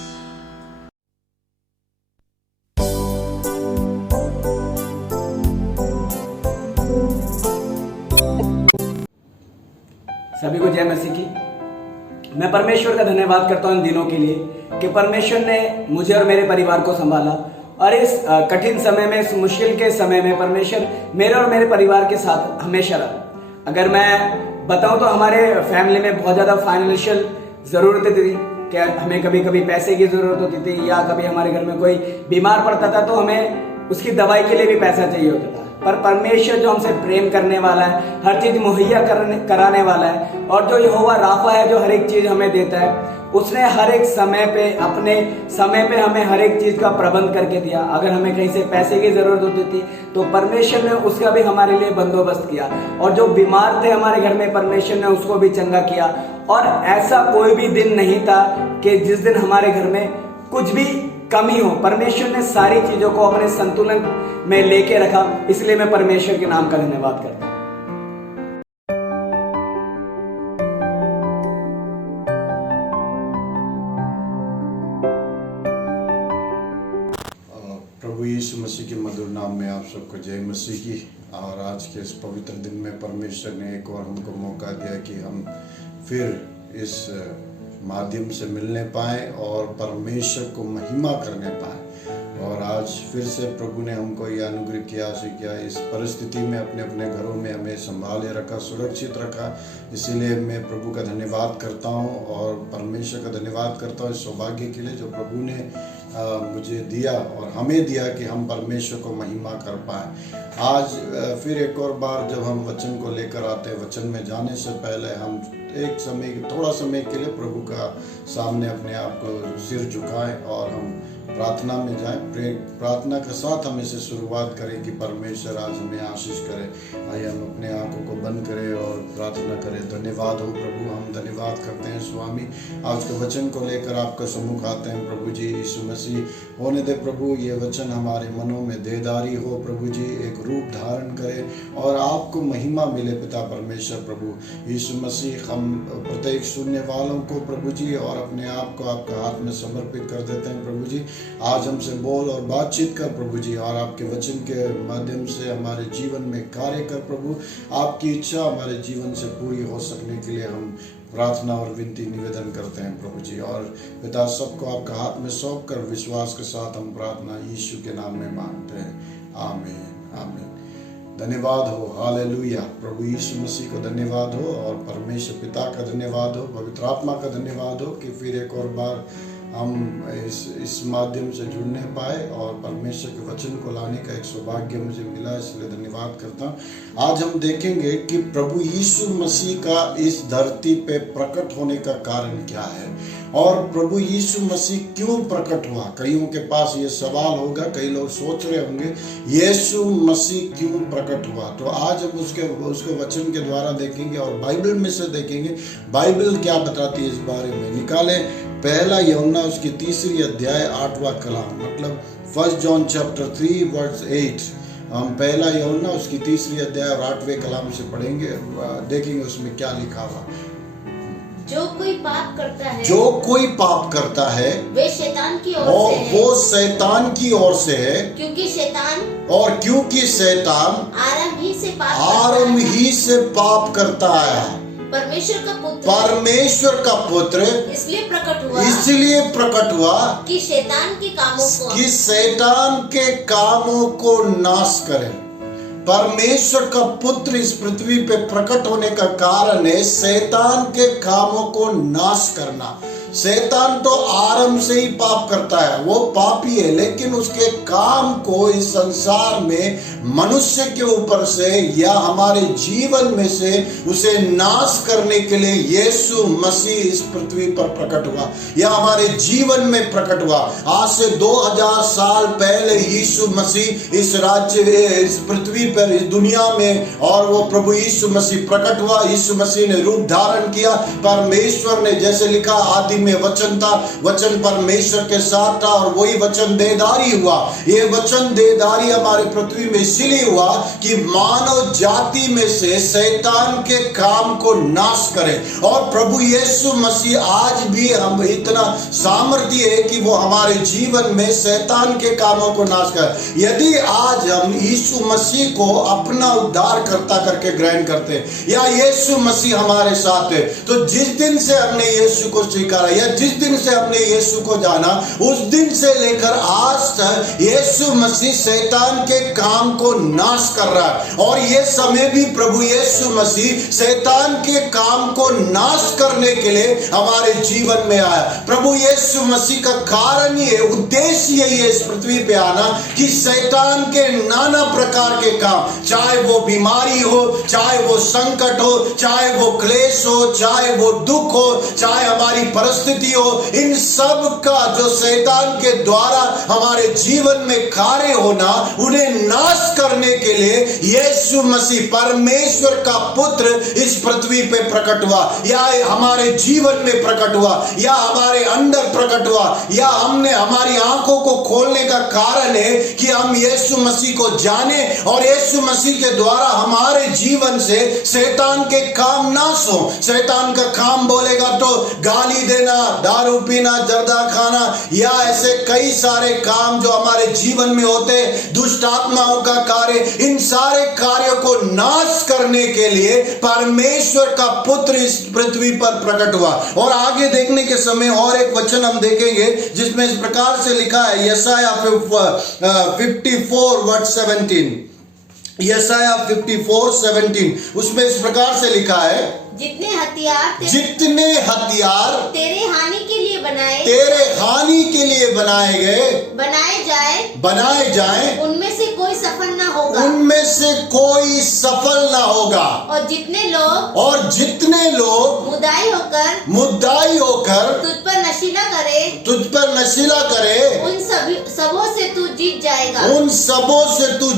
सभी को जय मसीह की। मैं परमेश्वर का धन्यवाद करता हूँ इन दिनों के लिए कि परमेश्वर ने मुझे और मेरे परिवार को संभाला, और इस कठिन समय में, इस मुश्किल के समय में परमेश्वर मेरे और मेरे परिवार के साथ हमेशा रहा। अगर मैं बताऊं तो हमारे फैमिली में बहुत ज़्यादा फाइनेंशियल ज़रूरतें थी, कि हमें कभी कभी पैसे की ज़रूरत होती थी, या कभी हमारे घर में कोई बीमार पड़ता था तो हमें उसकी दवाई के लिए भी पैसा चाहिए होता था। पर परमेश्वर जो हमसे प्रेम करने वाला है, हर चीज़ मुहैया कराने वाला है, और जो यहोवा राफा है जो हर एक चीज़ हमें देता है, उसने हर एक समय पे अपने समय पे हमें हर एक चीज़ का प्रबंध करके दिया। अगर हमें कहीं से पैसे की ज़रूरत होती थी तो परमेश्वर ने उसका भी हमारे लिए बंदोबस्त किया, और जो बीमार थे हमारे घर में परमेश्वर ने उसको भी चंगा किया। और ऐसा कोई भी दिन नहीं था कि जिस दिन हमारे घर में कुछ भी कमी हो, परमेश्वर ने सारी चीजों को अपने संतुलन में लेके रखा। इसलिए मैं परमेश्वर के नाम का धन्यवाद करता हूं। प्रभु यीशु मसीह के मधुर नाम में आप सबको जय मसीह की। और आज के इस पवित्र दिन में परमेश्वर ने एक और हमको मौका दिया कि हम फिर इस माध्यम से मिलने पाएँ और परमेश्वर को महिमा करने पाएँ। और आज फिर से प्रभु ने हमको यह अनुग्रह किया किया इस परिस्थिति में अपने अपने घरों में हमें संभाले रखा, सुरक्षित रखा। इसीलिए मैं प्रभु का धन्यवाद करता हूँ और परमेश्वर का धन्यवाद करता हूँ इस सौभाग्य के लिए जो प्रभु ने मुझे दिया और हमें दिया कि हम परमेश्वर को महिमा कर पाए। आज फिर एक और बार जब हम वचन को लेकर आते हैं, वचन में जाने से पहले हम थोड़ा समय के लिए प्रभु का सामने अपने आप को सिर झुकाएं और हम प्रार्थना में जाएं। प्रार्थना के साथ हम इसे शुरुआत करें कि परमेश्वर आज हमें आशीष करे। आइए हम अपने आंखों को बंद करें और प्रार्थना करें। धन्यवाद हो प्रभु, हम धन्यवाद करते हैं स्वामी, आज के वचन को लेकर आपका सम्मुख आते हैं प्रभु जी। यीशु मसीह होने दे प्रभु, ये वचन हमारे मनों में देदारी हो प्रभु जी, एक रूप धारण करे और आपको महिमा मिले पिता परमेश्वर। प्रभु यीशु मसीह हम प्रत्येक सुनने वालों को प्रभु जी और अपने आप को आपका हाथ में समर्पित कर देते हैं प्रभु जी। आज हमसे बोल और बातचीत कर प्रभु जी, और आपके वचन के माध्यम से हमारे जीवन में कार्य कर प्रभु। आपकी इच्छा हमारे जीवन से पूरी हो सकने के लिए हम प्रार्थना और विनती निवेदन करते हैं प्रभु जी। और पिता सबको आपका हाथ में सौंप कर विश्वास के साथ हम प्रार्थना यीशु के नाम में मांगते हैं, आमीन आमीन। धन्यवाद हो, हालेलुया। प्रभु यीशु मसीह को धन्यवाद हो और परमेश्वर पिता का धन्यवाद हो, पवित्र आत्मा का धन्यवाद हो कि फिर एक और बार हम इस माध्यम से जुड़ने पाए और परमेश्वर के वचन को लाने का एक सौभाग्य मुझे मिला, इसलिए धन्यवाद करता हूँ। आज हम देखेंगे कि प्रभु यीशु मसीह का इस धरती पे प्रकट होने का कारण क्या है और प्रभु यीशु मसीह क्यों प्रकट हुआ। कईयों के पास ये सवाल होगा, कई लोग सोच रहे होंगे यीशु मसीह क्यों प्रकट हुआ। तो आज हम उसके वचन के द्वारा देखेंगे और बाइबल में से देखेंगे बाइबल क्या बताती है इस बारे में। निकाले पहला यूहन्ना उसकी 3 अध्याय 8वां कलाम, मतलब 1 जॉन चैप्टर 3 वर्स 8। हम पहला यूहन्ना उसकी 3 अध्याय और 8वें कलाम से पढ़ेंगे, देखेंगे उसमें क्या लिखा हुआ। जो कोई पाप करता है वे शैतान की ओर से है, वो शैतान की ओर से है, क्योंकि शैतान आरंभ ही से पाप करता है। परमेश्वर का पुत्र इसलिए प्रकट हुआ कि शैतान के कामों को नाश करे। परमेश्वर का पुत्र इस पृथ्वी पे प्रकट होने का कारण है शैतान के कामों को नाश करना। शैतान तो आरंभ से ही पाप करता है, वो पापी है, लेकिन उसके काम को इस संसार में मनुष्य के ऊपर से या हमारे जीवन में से उसे नाश करने के लिए यीशु मसीह इस पृथ्वी पर प्रकट हुआ या हमारे जीवन में प्रकट हुआ। आज से 2000 साल पहले यीशु मसीह इस पृथ्वी पर, इस दुनिया में, और वो प्रभु यीशु मसीह प्रकट हुआ। यीशु मसीह ने रूप धारण किया। परमेश्वर ने, जैसे लिखा आदि में वचन था, वचन परमेश्वर के साथ था और वही वचन देहधारी हुआ। ये वचन देहधारी हमारे पृथ्वी में इसीलिए हुआ कि मानव जाति में से शैतान के काम को नाश करे। और प्रभु यीशु मसीह आज भी हम इतना सामर्थ्य है कि वो हमारे जीवन में शैतान के कामों को नाश करे। यदि आज हम यीशु मसीह को अपना उद्धारकर्ता करके ग्रहण करते हैं या यीशु मसीह हमारे साथ है, तो जिस दिन से हमने यीशु को स्वीकारा या जिस दिन से हमने यीशु को जाना, उस दिन से लेकर आज तक यीशु मसीह शैतान के काम को नाश कर रहा है। और ये समय भी प्रभु यीशु मसीह शैतान के काम को नाश करने के लिए हमारे जीवन में आया। प्रभु यीशु मसीह का कारण ये, उद्देश्य यही है इस पृथ्वी पे आना कि शैतान के नाना प्रकार के काम, चाहे वो बीमारी हो, चाहे वो संकट हो, चाहे वो क्लेश हो, चाहे वो दुख हो, चाहे हमारी परिस्थिति परिस्थितियों, इन सब का जो शैतान के द्वारा हमारे जीवन में कार्य होना, उन्हें नाश करने के लिए यीशु मसीह परमेश्वर का पुत्र इस पृथ्वी पे प्रकट हुआ, या हमारे जीवन में प्रकट हुआ, या हमारे अंदर प्रकट हुआ, या हमने हमारी आंखों को खोलने का कारण है कि हम यीशु मसीह को जाने और यीशु मसीह के द्वारा हमारे जीवन से शैतान के काम नाश हो। शैतान का काम बोलेगा तो गाली देना, दारू पीना, जर्दा खाना, या ऐसे कई सारे काम जो हमारे जीवन में होते, दुष्ट आत्माओं का कार्य, इन सारे कार्यों को नाश करने के लिए परमेश्वर का पुत्र इस पृथ्वी पर प्रकट हुआ। और आगे देखने के समय और एक वचन हम देखेंगे जिसमें इस प्रकार से लिखा है, यशाया 54:17, यशाया 54:17, उसमें इस प्रकार से लिखा है, जितने हथियार तेरे हानि के लिए बनाए जाए, उनमें से कोई सफल ना होगा। और जितने लोग मुद्दाई होकर तुझ पर नशीला करे, उन सबों से तू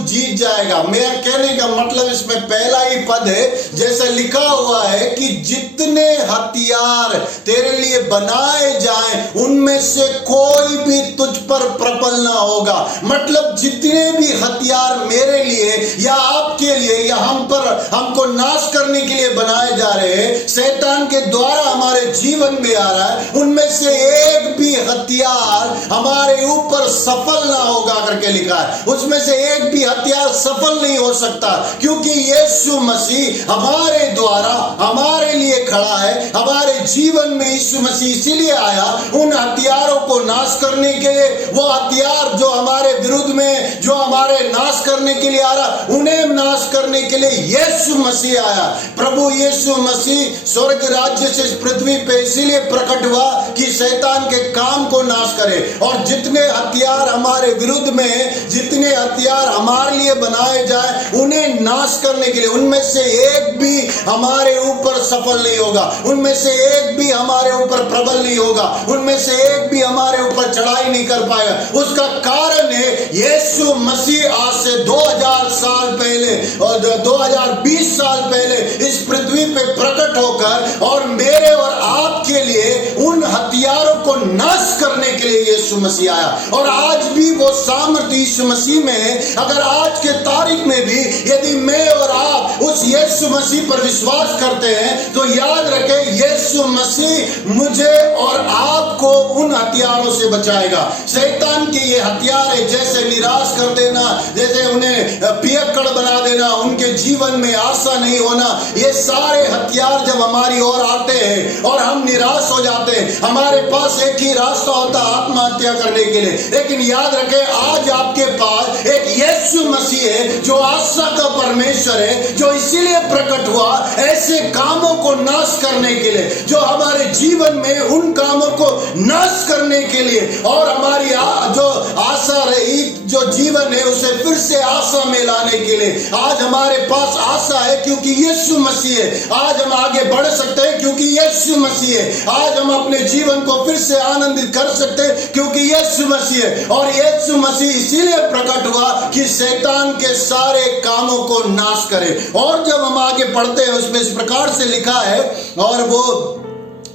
जीत जाएगा। मेरा कहने का मतलब इसमें पहला ही पद है, जैसे लिखा हुआ है कि जितने हथियार तेरे लिए बनाए जाएं, उनमें से कोई भी तुझ पर प्रबल ना होगा। मतलब जितने भी हथियार मेरे लिए या आपके लिए या हमको नाश करने के लिए बनाए जा रहे हैं, शैतान के द्वारा हमारे जीवन में आ रहा है, उनमें से एक भी हथियार हमारे ऊपर सफल ना होगा करके लिखा है। उसमें से एक भी हथियार सफल नहीं हो सकता, क्योंकि यीशु मसीह हमारे द्वारा हमारे लिए खड़ा है। हमारे जीवन में यीशु मसीह इसीलिए आया उन हथियारों को नाश करने के लिए। वो हथियार जो हमारे विरुद्ध में, जो हमारे नाश करने के लिए आ रहा, उन्हें नाश करने के लिए यीशु मसीह आया। प्रभु यीशु मसीह स्वर्ग राज्य से इस पृथ्वी पे इसीलिए प्रकट हुआ कि शैतान के काम को नाश करे। और जितने हथियार हमारे विरुद्ध में, जितने हथियार हमारे लिए बनाए जाए, उन्हें नाश करने के लिए, उनमें से एक भी हमारे ऊपर सफल नहीं होगा, उनमें से एक भी हमारे ऊपर प्रबल नहीं होगा, उनमें से एक भी हमारे ऊपर चढ़ाई नहीं कर पाएगा। उसका कारण है यीशु मसीह आज से 2000 साल पहले और 2020 साल पहले इस पृथ्वी पे प्रकट होकर और मेरे और आपके लिए उन हथियारों को नाश करने के लिए यीशु मसीह आया। और आज भी वो सामर्थ्य यीशु मसीह में है। अगर आज के तारीख में भी यदि मैं और आप उस यीशु मसीह पर विश्वास करते हैं, तो याद रखें यीशु मसीह मुझे और आपको उन हथियारों से बचाएगा। शैतान के ये हथियार है, जैसे निराश कर देना, जैसे उन्हें पियक्कड़ बना देना, उनके जीवन में आशा नहीं होना, ये सारे हथियार जब हमारी ओर आते हैं और हम निराश हो जाते हैं, हमारे पास एक ही रास्ता होता है आत्महत्या करने के लिए। लेकिन याद रखें आज आपके पास एक यीशु मसीह है जो आशा का परमेश्वर है, जो इसीलिए प्रकट हुआ ऐसे कामों को नाश करने के लिए, जो हमारे जीवन में उन कामों को नाश करने के लिए और हमारी जो आशा रही जो जीवन है उसे फिर से आशा में लाने के लिए। आज हमारे पास आशा है क्योंकि यीशु मसीह है। आज हम आगे बढ़ सकते हैं क्योंकि यीशु मसीह है। आज हम अपने जीवन को फिर से आनंदित कर सकते हैं क्योंकि यीशु मसीह है। और यीशु मसीह इसीलिए प्रकट हुआ कि शैतान के सारे कामों को नाश करे। और जब हम आगे पढ़ते हैं उसमें इस प्रकार से लिखा है, और वो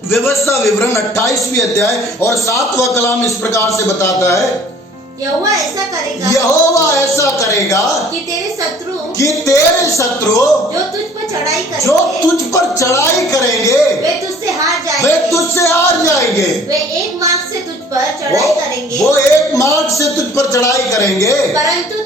व्यवस्था विवरण 28वीं अध्याय और 7वां कलाम इस प्रकार से बताता है, यहोवा ऐसा करेगा कि तेरे शत्रु जो तुझ पर चढ़ाई करेंगे वे तुझसे हार जाएंगे। वे एक मार्ग से तुझ पर चढ़ाई करेंगे परंतु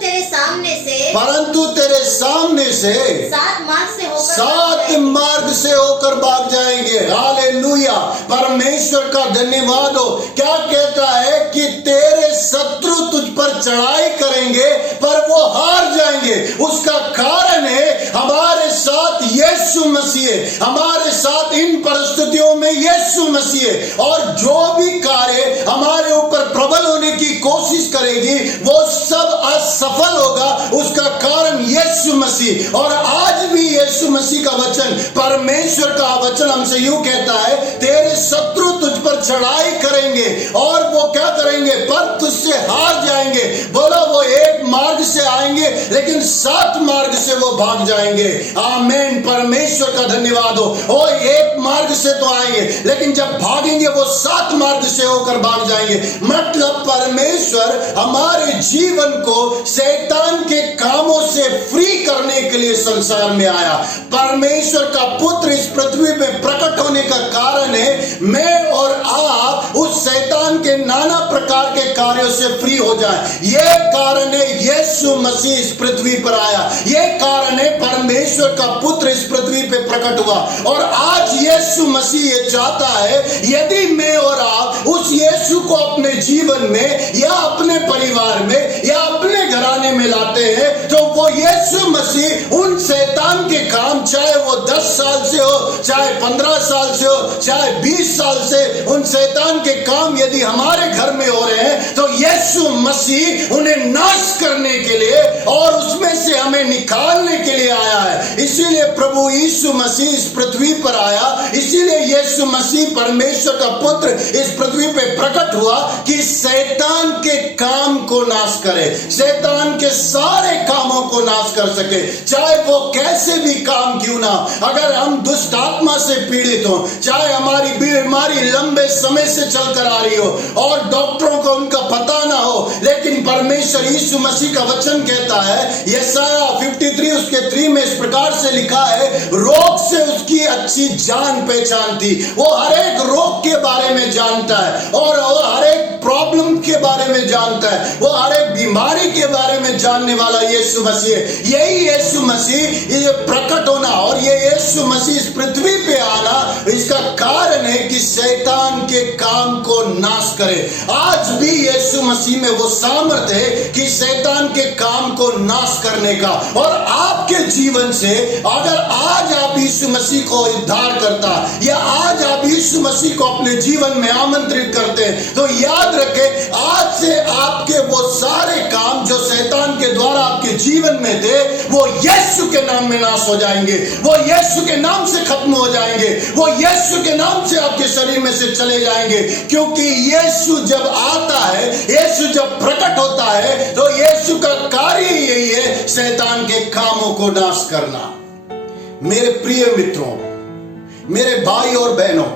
तेरे सामने से 7 मार्ग से होकर भाग जाएंगे। हालेलुया, परमेश्वर का धन्यवाद हो। क्या कहता है कि तेरे शत्रु तुझ पर चढ़ाई करेंगे पर वो हार जाएंगे। उसका कारण है हमारे साथ यीशु मसीह है, हमारे साथ इन परिस्थितियों में यीशु मसीह है। और जो भी कार्य हमारे ऊपर प्रबल होने की कोशिश करेगी वो सब असफल होगा। उसका कारण यीशु मसीह। और आज भी यीशु मसीह का वचन, परमेश्वर का वचन हमसे यूं कहता है, तेरे शत्रु तुझ पर चढ़ाई करेंगे और वो क्या करेंगे, पर तुझसे हार जाएंगे। बोला वो एक मार्ग से आएंगे लेकिन 7 मार्ग से वो भाग जाएंगे। आमीन, परमेश्वर का धन्यवाद हो। वो एक मार्ग से तो आएंगे लेकिन जब भागेंगे वो 7 मार्ग से होकर भाग जाएंगे। मतलब परमेश्वर हमारे जीवन को शैतान के कामों से फ्री करने के लिए संसार में आया। परमेश्वर का पुत्र इस पृथ्वी पे प्रकट होने का कारण है मैं और आप उस शैतान के नाना प्रकार के कार्यों से फ्री हो जाए। यह कारण है यीशु मसीह इस पृथ्वी पर आया। यह कारण है परमेश्वर का पुत्र इस पृथ्वी पे प्रकट हुआ। और आज यीशु मसीह ये चाहता है, यदि मैं और आप उस यीशु को अपने जीवन में या अपने परिवार में या अपने घराने में लाते हैं, तो वो यीशु मसीह उन शैतान के काम, चाहे वो 10 साल से हो, चाहे 15 साल से हो, चाहे 20 साल से, उन शैतान के काम यदि हमारे घर में हो रहे हैं तो यीशु मसीह उन्हें नाश करने के लिए और उसमें से हमें निकालने के लिए आया है। इसीलिए प्रभु यीशु मसीह इस पृथ्वी पर आया। इसीलिए यीशु मसीह परमेश्वर का पुत्र इस पृथ्वी पे प्रकट हुआ कि शैतान के काम को नाश करे, शैतान के सारे कामों को नाश कर सके, चाहे वो कैसे भी काम क्यों ना। अगर हम दुष्ट आत्मा से पीड़ित हो, चाहे हमारी बीमारी लंबे समय से चल कर आ रही हो और डॉक्टरों को उनका पता ना हो, लेकिन परमेश्वर यीशु मसीह का वचन कहता है, यशाया 53 उसके 3 में इस प्रकार से लिखा है, रोग से उसकी अच्छी जान पहचान थी। वो हर एक रोग के बारे में जानता है और वो हर एक प्रॉब्लम के बारे में जानता है, वो हर एक बीमारी के बारे में जानने वाला यीशु मसीह है। यही यीशु मसीह ये प्रकट होना और ये यीशु मसीह इस पृथ्वी पे आना, इसका कारण है कि शैतान के काम को नाश करे। आज भी यीशु मसीह में वो सामर्थ्य है कि शैतान के काम को नाश करने का। और आपके जीवन से अगर आज आप यीशु मसीह को उद्धार करता या आज आप यीशु मसीह को अपने जीवन में आमंत्रित करते हैं, तो याद रखें आज से आपके वो सारे काम जो शैतान के द्वारा आपके जीवन में थे, वो यीशु के नाम में नाश हो जाएंगे, वो यीशु के नाम से खत्म हो जाएंगे, वो यीशु के नाम से आपके शरीर में से चले जाएंगे। क्योंकि यीशु जब आता है, यीशु जब प्रकट होता है, तो यीशु का कार्य यही है, शैतान के कामों को नाश करना। मेरे प्रिय मित्रों, मेरे भाई और बहनों,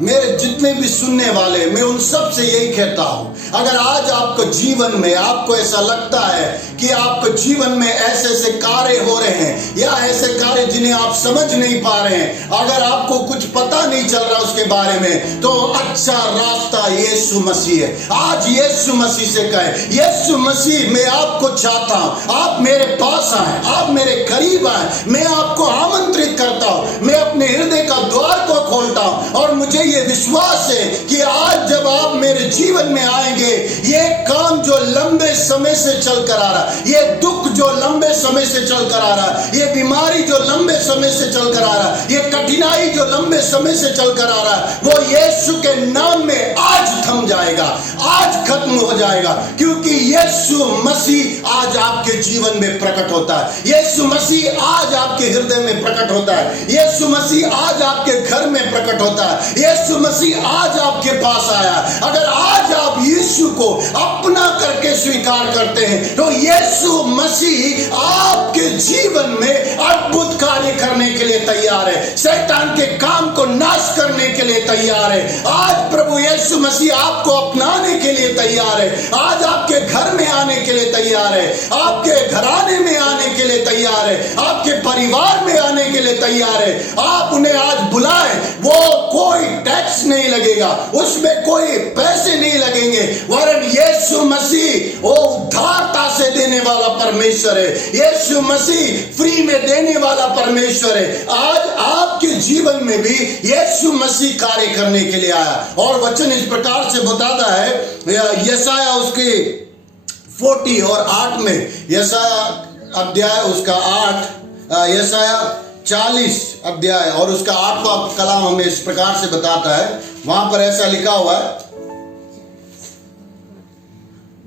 मेरे जितने भी सुनने वाले, मैं उन सब से यही कहता हूं, अगर आज आपको जीवन में आपको ऐसा लगता है कि आपको जीवन में ऐसे ऐसे कार्य हो रहे हैं या ऐसे कार्य जिन्हें आप समझ नहीं पा रहे हैं, अगर आपको कुछ पता नहीं चल रहा उसके बारे में, तो अच्छा रास्ता यीशु मसीह है। आज यीशु मसीह से कहें, यीशु मसीह मैं आपको चाहता हूं, आप मेरे पास आए, आप मेरे करीब आए, मैं आपको आमंत्रित करता हूं, मैं अपने हृदय का द्वार को खोलता हूं। और मुझे ये विश्वास है कि आज जब आप मेरे जीवन में आएंगे, ये काम जो लंबे समय से चल कर आ रहा है, ये दुख जो लंबे समय से चल कर आ रहा है, ये बीमारी जो लंबे समय से चल कर आ रहा है, ये कठिनाई जो लंबे समय से चल कर आ रहा है, वो यीशु के नाम में आज थम जाएगा, आज खत्म हो जाएगा। क्योंकि यीशु मसीह आज आपके जीवन में प्रकट होता है, यीशु मसीह आज आपके हृदय में प्रकट होता है, यीशु मसीह आज आपके घर में प्रकट होता है, यीशु मसीह आज आपके पास आया। अगर आज आप यीशु को अपना करके स्वीकार करते हैं, तो यीशु मसीह आपके जीवन में अद्भुत कार्य करने के लिए तैयार है, शैतान के काम को नाश करने के लिए तैयार है। आज प्रभु यीशु मसीह आपको अपनाने के लिए तैयार है, आज आपके घर में आने के लिए तैयार है, आपके घराने में आने के लिए तैयार है, आपके परिवार में आने के लिए तैयार है। आप उन्हें आज बुलाएं, वो कोई टैक्स नहीं लगेगा, उसमें कोई पैसे नहीं लगेंगे, वरन यीशु मसीह वो उद्धारता से देने वाला परमेश्वर है, यीशु मसीह फ्री में देने वाला परमेश्वर है। आज आपके जीवन में भी यीशु मसीह कार्य करने के लिए आया। और वचन इस प्रकार से बताता है, यशाया उसके 40 और 8 में, यशाया अध्याय उसका 8, यशाया 40 अध्याय और उसका 8वां कलाम हमें इस प्रकार से बताता है, वहां पर ऐसा लिखा हुआ है,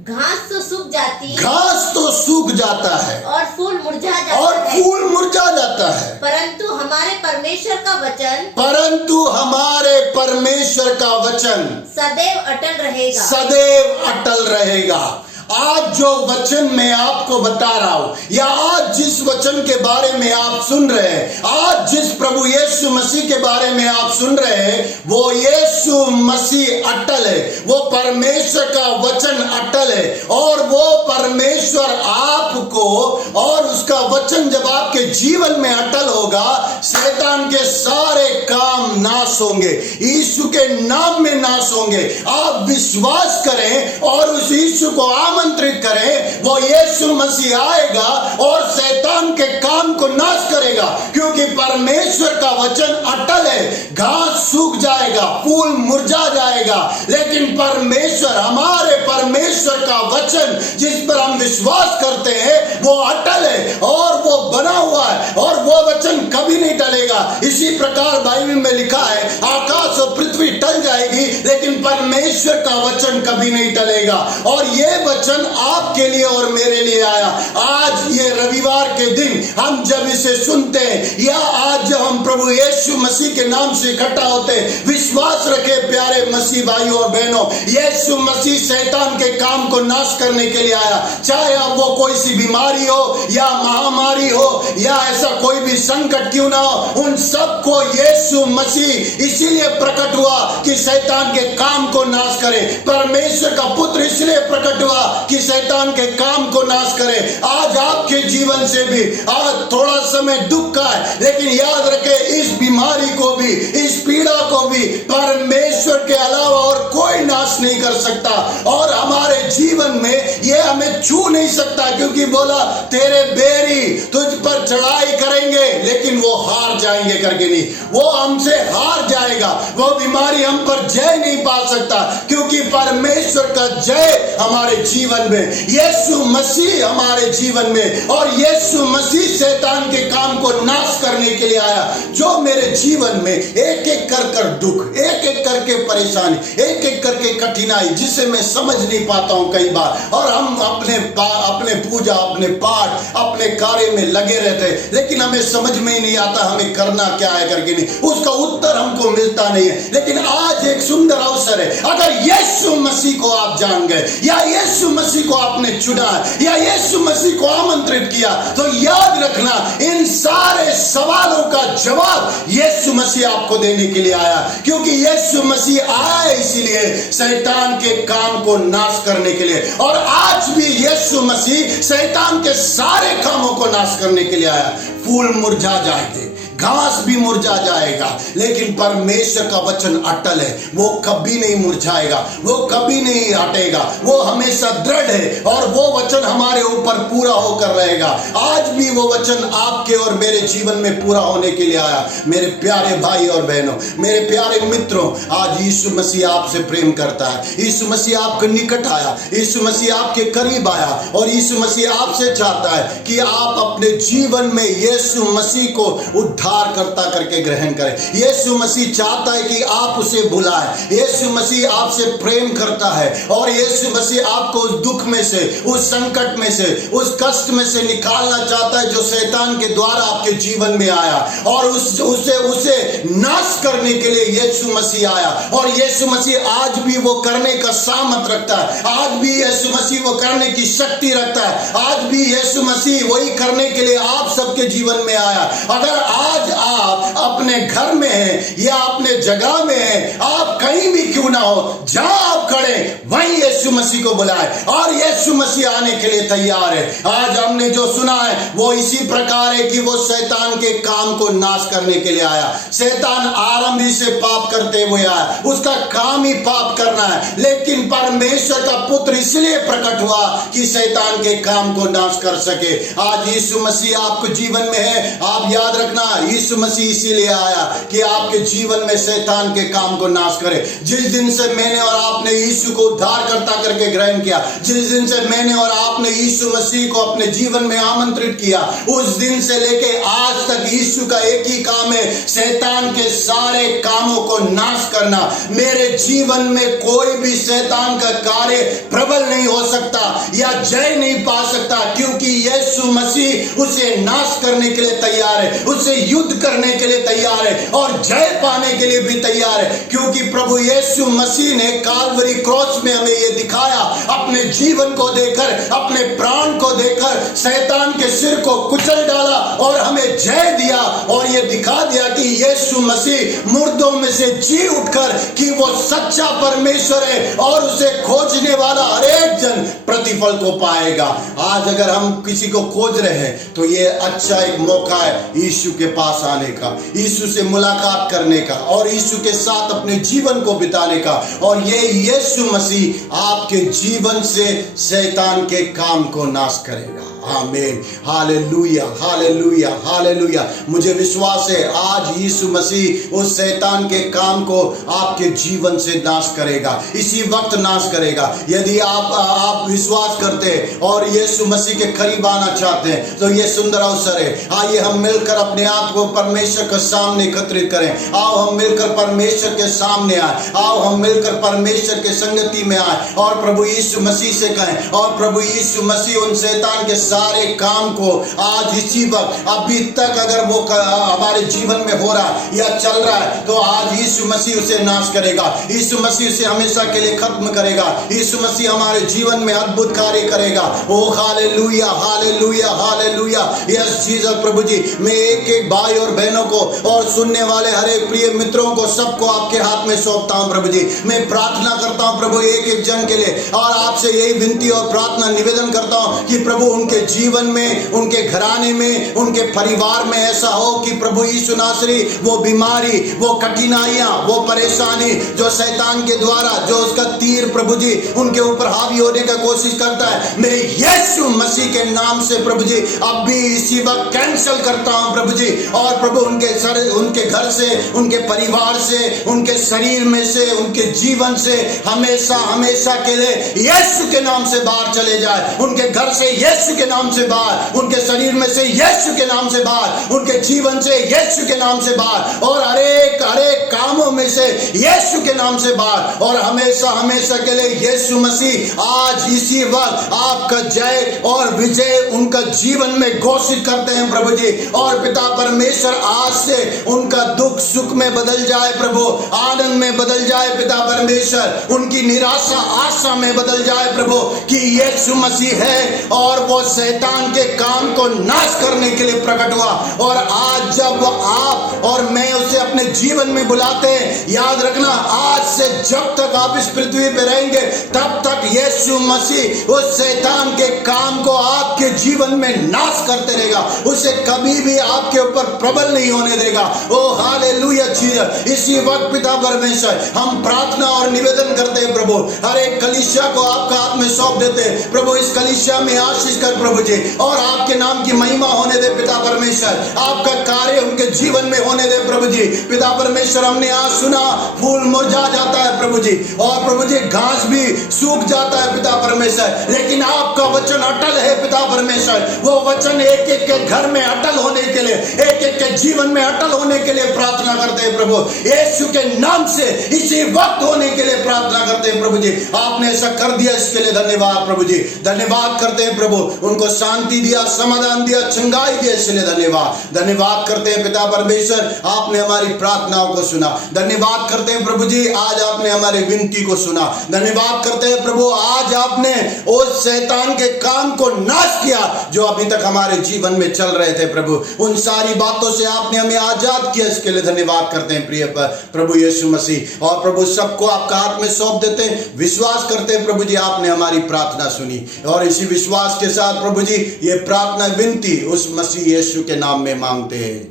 घास तो सूख जाती है घास तो सूख जाता है और फूल मुरझा जाता और है, फूल मुरझा जाता है, परंतु हमारे परमेश्वर का वचन परंतु हमारे परमेश्वर का वचन सदैव अटल रहेगा। सदैव अटल रहेगा। आज जो वचन मैं आपको बता रहा हूं या आज जिस वचन के बारे में आप सुन रहे हैं, आज जिस प्रभु यीशु मसीह के बारे में आप सुन रहे हैं, वो यीशु मसीह अटल है, वो परमेश्वर का वचन अटल है और वो परमेश्वर आपको और उसका वचन जब आपके जीवन में अटल होगा, शैतान के सारे काम नाश होंगे, यीशु के नाम में नाश होंगे। आप विश्वास करें और उस यीशु को आमंत्रित करें, वो यीशु मसीह आएगा और शैतान के काम को नाश करेगा, क्योंकि परमेश्वर का वचन अटल है। घास सूख जाएगा, फूल मुरझा जाएगा, लेकिन परमेश्वर, हमारे परमेश्वर का वचन जिस पर हम विश्वास करते हैं वो अटल है और वो बना हुआ है और वो वचन कभी नहीं टलेगा। इसी प्रकार बाइबल में लिखा है, आकाश और पृथ्वी टल जाएगी लेकिन परमेश्वर का वचन कभी नहीं टलेगा। और ये वचन आपके लिए और मेरे लिए आया। आज ये रविवार के दिन हम जब इसे सुनते हैं या आज जब हम प्रभु यीशु मसीह के नाम से इकट्ठा होते हैं, विश्वास रखे प्यारे मसीह भाइयों और बहनों, यीशु मसीह शैतान के काम को नाश करने के लिए आया। चाहे अब वो कोई सी बीमारी हो या महामारी हो या ऐसा कोई भी संकट क्यों ना हो, उन सबको यीशु मसीह इसीलिए प्रकट हुआ कि शैतान के काम को नाश करे। परमेश्वर का पुत्र इसलिए प्रकट हुआ कि शैतान के काम को नाश करे। आज आपके जीवन से भी आज थोड़ा समय दुख का है, लेकिन याद रखे इस बीमारी को भी, इस पीड़ा को भी परमेश्वर के अलावा और कोई नाश नहीं कर सकता और हमारे जीवन में ये हमें छू नहीं सकता, क्योंकि बोला तेरे बैरी तुझ पर चढ़ाई करेंगे लेकिन वो हार जाएंगे करके नहीं, वो हमसे हार जाएगा। वो बीमारी हम पर जय नहीं पा सकता, क्योंकि परमेश्वर का जय हमारे जीवन में, यीशु मसीह हमारे जीवन में, और यीशु मसीह शैतान के काम को नाश करने के लिए आया। जो मेरे जीवन में एक एक कर दुख, एक एक करके परेशानी, एक एक करके कठिनाई जिसे मैं समझ नहीं पाता हूं कई बार, और हम अपने पूजा, अपने पाठ, अपने कार्य में लगे रहते हैं, लेकिन हमें समझ में ही नहीं आता हमें करना क्या है करके नहीं, उसका उत्तर हमको मिलता नहीं है। लेकिन आज एक सुंदर अवसर है, अगर यीशु मसीह को आप जान गए या यीशु मसीह को आपने चुना या यीशु मसीह को आमंत्रित किया, तो याद रखना इन सारे सवालों का जवाब यीशु मसीह आपको देने के लिए आया, क्योंकि यीशु मसीह आया इसीलिए शैतान के काम को नाश करने के लिए, और आज भी यीशु मसीह शैतान के सारे कामों को नाश करने के लिए आया। फूल मुरझा जाएंगे, घास भी मुरझा जाएगा, लेकिन परमेश्वर का वचन अटल है, वो कभी नहीं मुरझाएगा, वो कभी नहीं हटेगा, वो हमेशा दृढ़ है और वो वचन हमारे ऊपर पूरा होकर रहेगा। आज भी वो वचन आपके और मेरे जीवन में पूरा होने के लिए आया। मेरे प्यारे भाई और बहनों, मेरे प्यारे मित्रों, आज यीशु मसीह आपसे प्रेम करता है, यीशु मसीह आपके निकट आया, यीशु मसीह आपके करीब आया और यीशु मसीह आपसे चाहता है कि आप अपने जीवन में यीशु मसीह को उद्धार करता करके ग्रहण करें। यीशु मसीह चाहता है कि आप उसे बुलाएं। यीशु मसीह आपसे प्रेम करता है और यीशु मसीह आपको उस दुख में से, उस संकट में से, उस कष्ट में से निकालना चाहता है जो शैतान के द्वारा आपके जीवन में आया, और उसे नाश करने के लिए यीशु मसीह आया। और यीशु मसीह आज भी वो करने का सामर्थ रखता है, आज भी यीशु मसीह वो करने की शक्ति रखता है, आज भी यीशु मसीह वही करने के लिए आप सबके जीवन में आया। अगर आज आप अपने घर में हैं या अपने जगह में हैं, आप कहीं भी क्यों ना हो, जहां आप खड़े वहीं यीशु मसीह को बुलाएं, और यीशु मसीह आने के लिए तैयार है। आज हमने जो सुना है वो इसी प्रकार है कि वो शैतान के काम को नाश करने के लिए आया। शैतान आरंभ ही से पाप करते हुए आया, उसका काम ही पाप करना है, लेकिन परमेश्वर का पुत्र इसलिए प्रकट हुआ कि शैतान के काम को नाश कर सके। आज यीशु मसीह आपके जीवन में है, आप याद रखना यीशु मसीह इसीलिए आया कि आपके जीवन में शैतान के काम को नाश करे। जिस दिन से मैंने और आपने यीशु को उद्धारकर्ता करके ग्रहण किया, जिस दिन से मैंने और आपने यीशु मसीह को अपने जीवन में आमंत्रित किया, उस दिन से लेके आज तक यीशु का एक ही काम है, शैतान के सारे कामों को नाश करना। मेरे जीवन में कोई भी शैतान का कार्य प्रबल नहीं हो सकता या जय नहीं पा सकता, क्योंकि यीशु मसीह उसे नाश करने के लिए तैयार है, उसे युद्ध करने के लिए तैयार है और जय पाने के लिए भी तैयार है। क्योंकि प्रभु यीशु मसीह ने काल्वरी क्रॉस में हमें यह दिखाया, अपने जीवन को देकर, अपने प्राण को देकर शैतान के सिर को कुचल डाला और हमें जय दिया और यह दिखा दिया कि यीशु मसीह मुर्दों में से जी उठकर कि वो सच्चा परमेश्वर है और उसे खोजने वाला हर एक जन प्रतिफल को पाएगा। आज अगर हम किसी को खोज रहे हैं तो ये अच्छा एक मौका है यीशु के पास आने का, यीशु से मुलाकात करने का और यीशु के साथ अपने जीवन को बिताने का। और ये यीशु मसीह आपके जीवन से शैतान के काम को नाश करेगा। आमीन, हालेलुया, हालेलुया, हालेलुया। मुझे विश्वास है आज यीशु मसीह उस शैतान के काम को आपके जीवन से नाश करेगा, इसी वक्त नाश करेगा। यदि आप विश्वास करते हैं और यीशु मसीह के करीब आना चाहते हैं तो ये सुंदर अवसर है। आइए हम मिलकर अपने आप को परमेश्वर के सामने एकत्रित करें। आओ हम मिलकर परमेश्वर के सामने आए, आओ हम मिलकर परमेश्वर के संगति में आए और प्रभु यीशु मसीह से कहें। और प्रभु यीशु मसीह उन शैतान के सारे काम को आज इसी वक्त, अभी तक अगर वो हमारे जीवन में हो रहा है या चल रहा है, तो आज यीशु मसीह उसे नाश करेगा, यीशु मसीह उसे हमेशा के लिए खत्म करेगा, यीशु मसीह हमारे जीवन में अद्भुत कार्य करेगा। ओ hallelujah, hallelujah, hallelujah. Yes Jesus. प्रभु जी, मैं एक एक भाई और बहनों को और सुनने वाले हर एक प्रिय मित्रों को सबको आपके हाथ में सौंपता हूं। प्रभु जी, मैं प्रार्थना करता हूं प्रभु एक एक जन के लिए और आपसे यही विनती और प्रार्थना निवेदन करता हूं कि प्रभु उनके जीवन में, उनके घराने में, उनके परिवार में ऐसा हो कि प्रभु यीशु नासरी वो बीमारी, वो कठिनाइयां, वो परेशानी जो शैतान के द्वारा, जो उसका तीर प्रभु जी उनके ऊपर हावी होने का कोशिश करता है, मैं यीशु मसीह के नाम से प्रभु जी अब भी इसी वक्त कैंसिल करता हूं प्रभु जी। और प्रभु उनके घर से, उनके परिवार से, उनके शरीर में से, उनके जीवन से हमेशा हमेशा के लिए यीशु के नाम से बाहर चले जाए। उनके घर से यीशु के नाम से बाहर, उनके शरीर में से यीशु के नाम से बाहर, उनके जीवन से यीशु के नाम से बाहर और हर एक कामों में से यीशु के नाम से बाहर और हमेशा हमेशा के लिए यीशु मसीह आज इसी वक्त आपका जय और विजय उनका जीवन में घोषित करते हैं प्रभु जी। और पिता परमेश्वर आज से उनका दुख सुख में बदल जाए प्रभु, आनंद में बदल जाए पिता परमेश्वर, उनकी निराशा आशा में बदल जाए प्रभु कि यीशु मसीह है और वो शैतान के काम को नाश करने के लिए प्रकट हुआ। और आज जब आप और मैं उसे अपने जीवन में बुलाते हैं, याद रखना आज से जब तक आप इस पृथ्वी पे रहेंगे तब तक यीशु मसीह उस शैतान के काम को आपके जीवन में नाश करते रहेगा, उसे कभी भी आपके ऊपर प्रबल नहीं होने देगा। ओ हालेलुया जीसस। इसी वक्त पिता परमेश्वर हम प्रार्थना और निवेदन करते हैं प्रभु, हर एक कलीसिया को आपका हाथ में सौंप देते हैं प्रभु। इस कलीसिया में आशीष कर प्रभु जी और आपके नाम की महिमा होने दे पिता परमेश्वर, आपका कार्य उनके जीवन में होने दे प्रभु जी। पिता परमेश्वर, हमने आज सुना फूल मुरझा जाता है प्रभु जी और प्रभु जी घास भी सूख जाता है पिता परमेश्वर, लेकिन आपका वचन अटल है पिता परमेश्वर। वो वचन एक एक के घर में अटल होने के लिए, एक एक के जीवन में अटल होने के लिए प्रार्थना करते हैं प्रभु, यीशु के नाम से इसी वक्त होने के लिए प्रार्थना करते हैं प्रभु जी। आपने ऐसा कर दिया, इसके लिए धन्यवाद प्रभु जी। धन्यवाद करते हैं प्रभु, उनको शांति दिया, समाधान दिया, चंगाई दिया, इसलिए धन्यवाद। धन्यवाद करते हैं पिता परमेश्वर, आपने हमारी प्रार्थनाओं को सुना। धन्यवाद करते हैं प्रभु जी, आज आपने हमारी विनती को सुना। धन्यवाद करते हैं प्रभु, आज आपने उस शैतान के काम को नाश किया जो अभी तक हमारे जीवन में चल रहे थे प्रभु। उन सारी बातों से आपने हमें आजाद किया, इसके लिए धन्यवाद करते हैं प्रिय प्रभु यीशु मसीह। और प्रभु सबको आपका हाथ में सौंप देते हैं, विश्वास करते हैं प्रभु जी आपने हमारी प्रार्थना सुनी और इसी विश्वास के साथ प्रभु जी ये प्रार्थना विनती उस मसीह यीशु के नाम में मांगते हैं।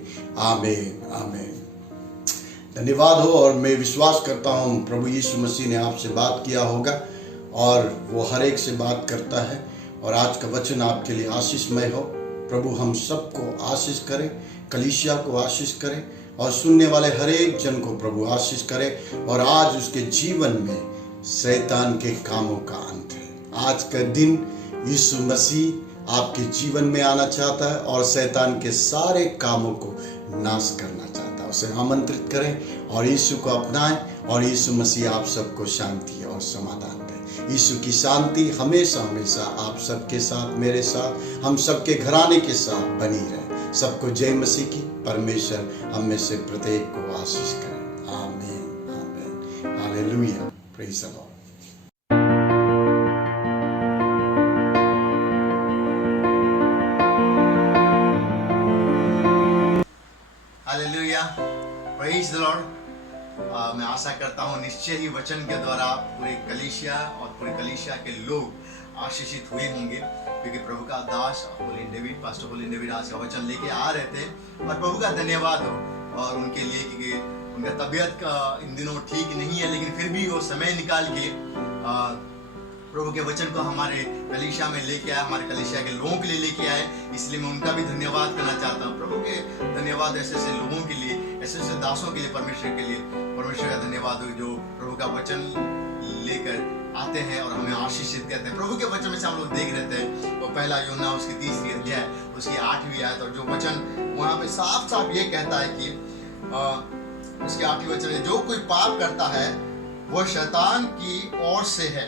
आमीन, आमीन। धन्यवाद हो। और मैं विश्वास करता हूं प्रभु यीशु मसीह ने आपसे बात किया होगा और वो हर एक से बात करता है और आज का वचन आपके लिए आशीषमय हो। प्रभु हम सबको आशीष करे, कलीसिया को आशीष करे और सुनने वाले हर एक जन को प्रभु आशीष करे। और आज उसके जीवन में शैतान के कामों का अंत है। आज का दिन यीशु मसीह आपके जीवन में आना चाहता है और शैतान के सारे कामों को नाश करना चाहता है। उसे आमंत्रित करें और यीशु को अपनाएं और यीशु मसीह आप सबको शांति और समाधान दे। यीशु की शांति हमेशा हमेशा आप सबके साथ, मेरे साथ, हम सबके घराने के साथ बनी रहे। सबको जय मसीह की। परमेश्वर हम में से प्रत्येक को आशीष करे। आमीन, आमीन, hallelujah, praise the Lord. Hallelujah, praise the Lord. मैं आशा करता हूँ निश्चय ही वचन के द्वारा पूरे कलीसिया और पूरे कलीसिया के लोग आशीषित हुए होंगे, क्योंकि प्रभु का दास पास्टर होलिन डेविड आज का वचन लेके आ रहे थे। और प्रभु का धन्यवाद हो और उनके लिए, क्योंकि उनका तबीयत का इन दिनों ठीक नहीं है, लेकिन फिर भी वो समय निकाल के प्रभु के वचन को हमारे कलीसिया में लेके आए, हमारे कलीसिया के लोगों के लिए लेके आए। इसलिए मैं उनका भी धन्यवाद करना चाहता हूँ। प्रभु के धन्यवाद ऐसे ऐसे लोगों के लिए, ऐसे ऐसे दासों के लिए, परमेश्वर के लिए परमेश्वर का धन्यवाद हो जो प्रभु का वचन लेकर आते हैं और हमें आशीषित करते हैं। प्रभु के वचन में से हम लोग देख रहे थे वो पहला यूहन्ना उसकी 3री अध्याय उसकी 8वीं आयत, और जो वचन वहाँ पे साफ साफ ये कहता है कि उसके 8वीं वचन में, जो कोई पाप करता है वो शैतान की ओर से है,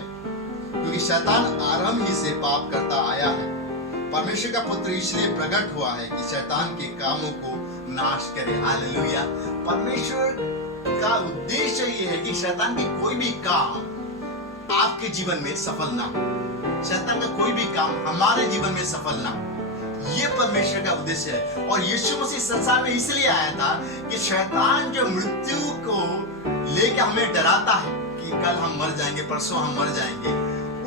क्योंकि शैतान आरंभ ही से पाप करता आया है। परमेश्वर का पुत्र इसलिए प्रकट हुआ है कि शैतान के कामों को नाश करे। हालेलुया। परमेश्वर का उद्देश्य ये है कि शैतान के कोई भी काम आपके जीवन में सफल ना हो, शैतान का कोई भी काम हमारे जीवन में सफल ना हो। ये परमेश्वर का उद्देश्य है। और यीशु मसीह संसार में इसलिए आया था कि शैतान जो मृत्यु को लेकर हमें डराता है कि कल हम मर जाएंगे, परसों हम मर जाएंगे,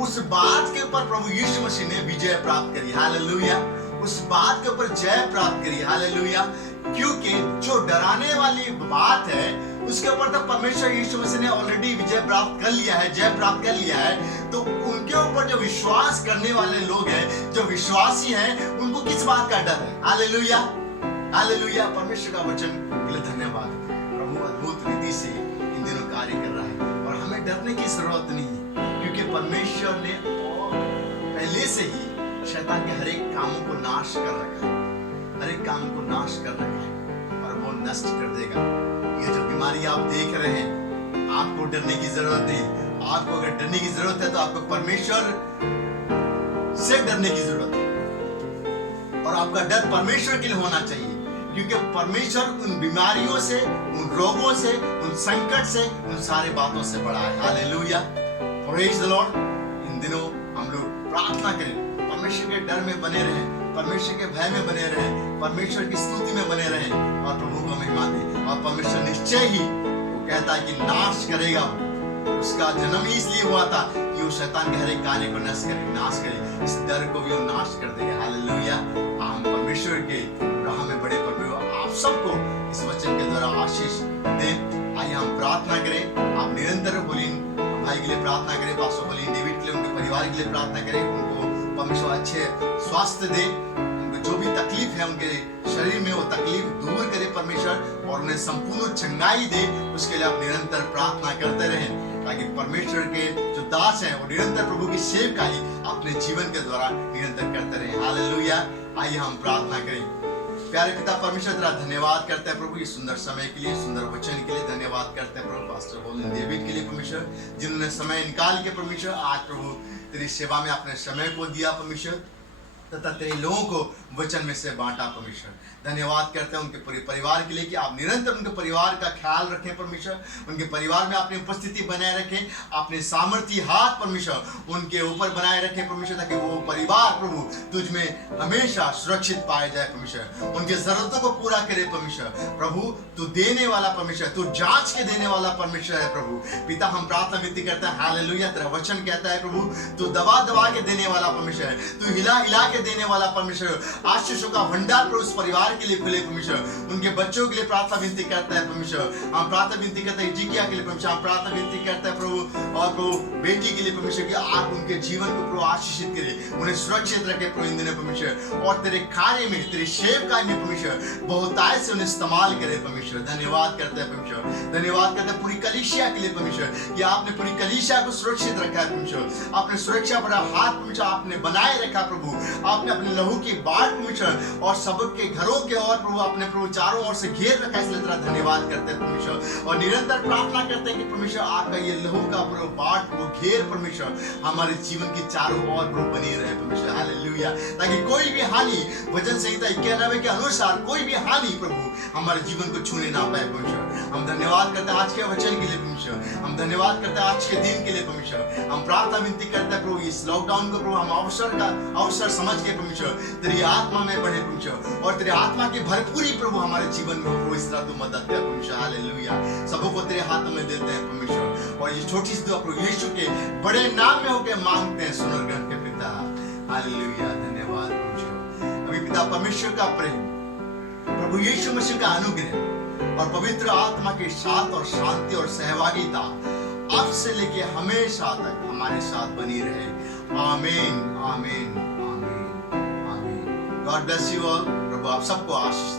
उस बात के ऊपर प्रभु यीशु मसीह ने विजय प्राप्त करी। हालेलुया। उस बात के ऊपर जय प्राप्त करी। हालेलुया। क्योंकि जो डराने वाली बात है उसके ऊपर तो परमेश्वर यीशु मसीह ने ऑलरेडी विजय प्राप्त कर लिया है, जय प्राप्त कर लिया है। तो उनके ऊपर जो विश्वास करने वाले लोग हैं, जो विश्वासी हैं, उनको किस बात का डर है? Hallelujah, hallelujah. परमेश्वर का वचन के लिए धन्यवाद। प्रभु अद्भुत रीति से इन दिनों कार्य कर रहा है और हमें डरने की जरूरत नहीं है, क्योंकि परमेश्वर ने पहले से ही शैतान के हर एक कामों को नाश कर रखा है, हर एक काम को नाश कर रखा है और वो नष्ट कर देगा। ये जो बीमारी आप देख रहे हैं, आपको डरने की जरूरत नहीं। आपको अगर डरने की जरूरत है तो आपको परमेश्वर से डरने की जरूरत है, और आपका डर परमेश्वर के लिए होना चाहिए, क्योंकि परमेश्वर उन बीमारियों से, उन रोगों से, उन संकट से, उन सारे बातों से बड़ा है। Hallelujah, praise the Lord. इन दिनों हम लोग प्रार्थना करें, परमेश्वर के डर में बने रहें, परमेश्वर के भय में बने रहें, परमेश्वर की स्तुति में बने रहें और प्रभु को महिमा दें। और परमेश्वर निश्चय ही वो कहता है कि नाश करेगा। उसका जन्म ही इसलिए हुआ था कि वो शैतान के हर एक कार्य को नष्ट करे, नाश करे। इस डर को भी वो नाश कर देगा। हालेलुया। हम परमेश्वर के राह में बड़े प्रभु आप सबको इस वचन के द्वारा आशीष दें। आइए हम प्रार्थना करें। आप निरंतर होलिन भाई के लिए प्रार्थना करें, पास्टर होलिन डेविड के लिए, उनके परिवार के लिए प्रार्थना करें। उनको परमेश्वर अच्छे स्वास्थ्य दे, उनको जो भी तकलीफ है उनके शरीर में वो तकलीफ दूर करे परमेश्वर, और उन्हें संपूर्ण चंगाई दे। उसके लिए आप निरंतर प्रार्थना करते रहें, ताकि परमेश्वर के जो दास हैं वो निरंतर प्रभु की सेवकाई अपने जीवन के द्वारा निरंतर करते रहें। हालेलुया। आइए हम प्रार्थना करें। प्यारे पिता परमेश्वर तेरा धन्यवाद करते हैं प्रभु, ये सुंदर समय के लिए, सुंदर वचन के लिए धन्यवाद करते हैं प्रभु। पास्टर होलिन डेविड के लिए परमेश्वर, जिन्होंने समय निकाल के परमेश्वर आज प्रभु तेरी सेवा में अपने समय को दिया परमेश्वर, तथा तेरे लोगों को वचन में से बांटा परमेश्वर। धन्यवाद करते हैं उनके पूरे परिवार के लिए कि आप निरंतर उनके परिवार का ख्याल रखें परमेश्वर, उनके परिवार में अपनी उपस्थिति बनाए रखें, अपने सामर्थ्य हाथ परमेश्वर उनके ऊपर बनाए रखें परमेश्वर, ताकि वो परिवार प्रभु तुझ में हमेशा सुरक्षित पाए जाए परमेश्वर। उनके जरूरतों को पूरा करे परमेश्वर। प्रभु तू देने वाला परमेश्वर, तू जांच के देने वाला परमेश्वर है प्रभु। पिता हम प्रार्थना विनती करते हैं। हालेलुया। तेरा वचन कहता है प्रभु तू दबा दबा के देने वाला परमेश्वर है, तू हिला हिला के देने वाला परमेश्वर, आशीषों का भंडार प्रभु उस परिवार के लिए खुले परमेश्वर, उनके बच्चों के लिए प्रार्थना विनती करता है परमेश्वर। हम प्रार्थना विनती करते हैं जिकिया के लिए परमेश्वर, हम प्रार्थना विनती करते हैं प्रभु, और प्रभु बेटी के लिए परमेश्वर कि आप उनके जीवन को प्रभु आशीषित करे, उन्हें सुरक्षित रखे प्रभु इन दिनों परमेश्वर, और तेरे कार्य में, तेरे सेवकाई में परमेश्वर बहुताय से उन्हें इस्तेमाल करे परमेश्वर। धन्यवाद करते हैं परमेश्वर, धन्यवाद करते हैं पूरी कलीसिया के लिए परमेश्वर कि आपने पूरी कलीसिया को सुरक्षित रखा है परमेश्वर, आपने सुरक्षा बड़ा हाथ परमेश्वर आपने बनाए रखा प्रभु, आपने अपने लहू की बाढ़ परमेश्वर और सबके घरों के और प्रभु अपने प्रभु चारों ओर से घेर रखा है, इसलिए तेरा धन्यवाद करते हैं परमेश्वर, और निरंतर प्रार्थना करते हैं कि परमेश्वर आपका ये लहू का प्रभु बाढ़ प्रभु घेर परमेश्वर हमारे जीवन की चारों ओर प्रभु बनी रहे परमेश्वर। हालेलुया, ताकि कोई भी हानि, वचन संहिता 91 के अनुसार कोई भी हानि प्रभु हमारे जीवन को छूने ना पाए परमेश्वर। हम धन्यवाद करते हैं आज के वचन के लिए परमेश्वर, हम धन्यवाद करते हैं आज के दिन के लिए परमेश्वर। हम प्रार्थना विनती करते हैं प्रभु इस लॉकडाउन को प्रभु हम अवसर समझ के परमेश्वर तेरी आत्मा में बढ़े परमेश्वर, और तेरी आत्मा की भरपूरी प्रभु हमारे जीवन में हो, इस तरह तू मदद कर परमेश्वर। हालेलुया, सबों को तेरे हाथों में देते हैं परमेश्वर, और ये छोटी सी दुआ प्रभु यीशु के बड़े नाम में होकर मांगते हैं सुन और ग्रहण के पिता। हालेलुया, धन्यवाद परमेश्वर। अभी पिता परमेश्वर का प्रेम, प्रभु यीशु मसीह का अनुग्रह और पवित्र आत्मा के साथ और शांति और सहभागिता अब से लेके हमेशा तक हमारे साथ बनी रहे। आमीन, आमीन, आमीन, आमीन। God bless you all. प्रभु आप सबको आशीष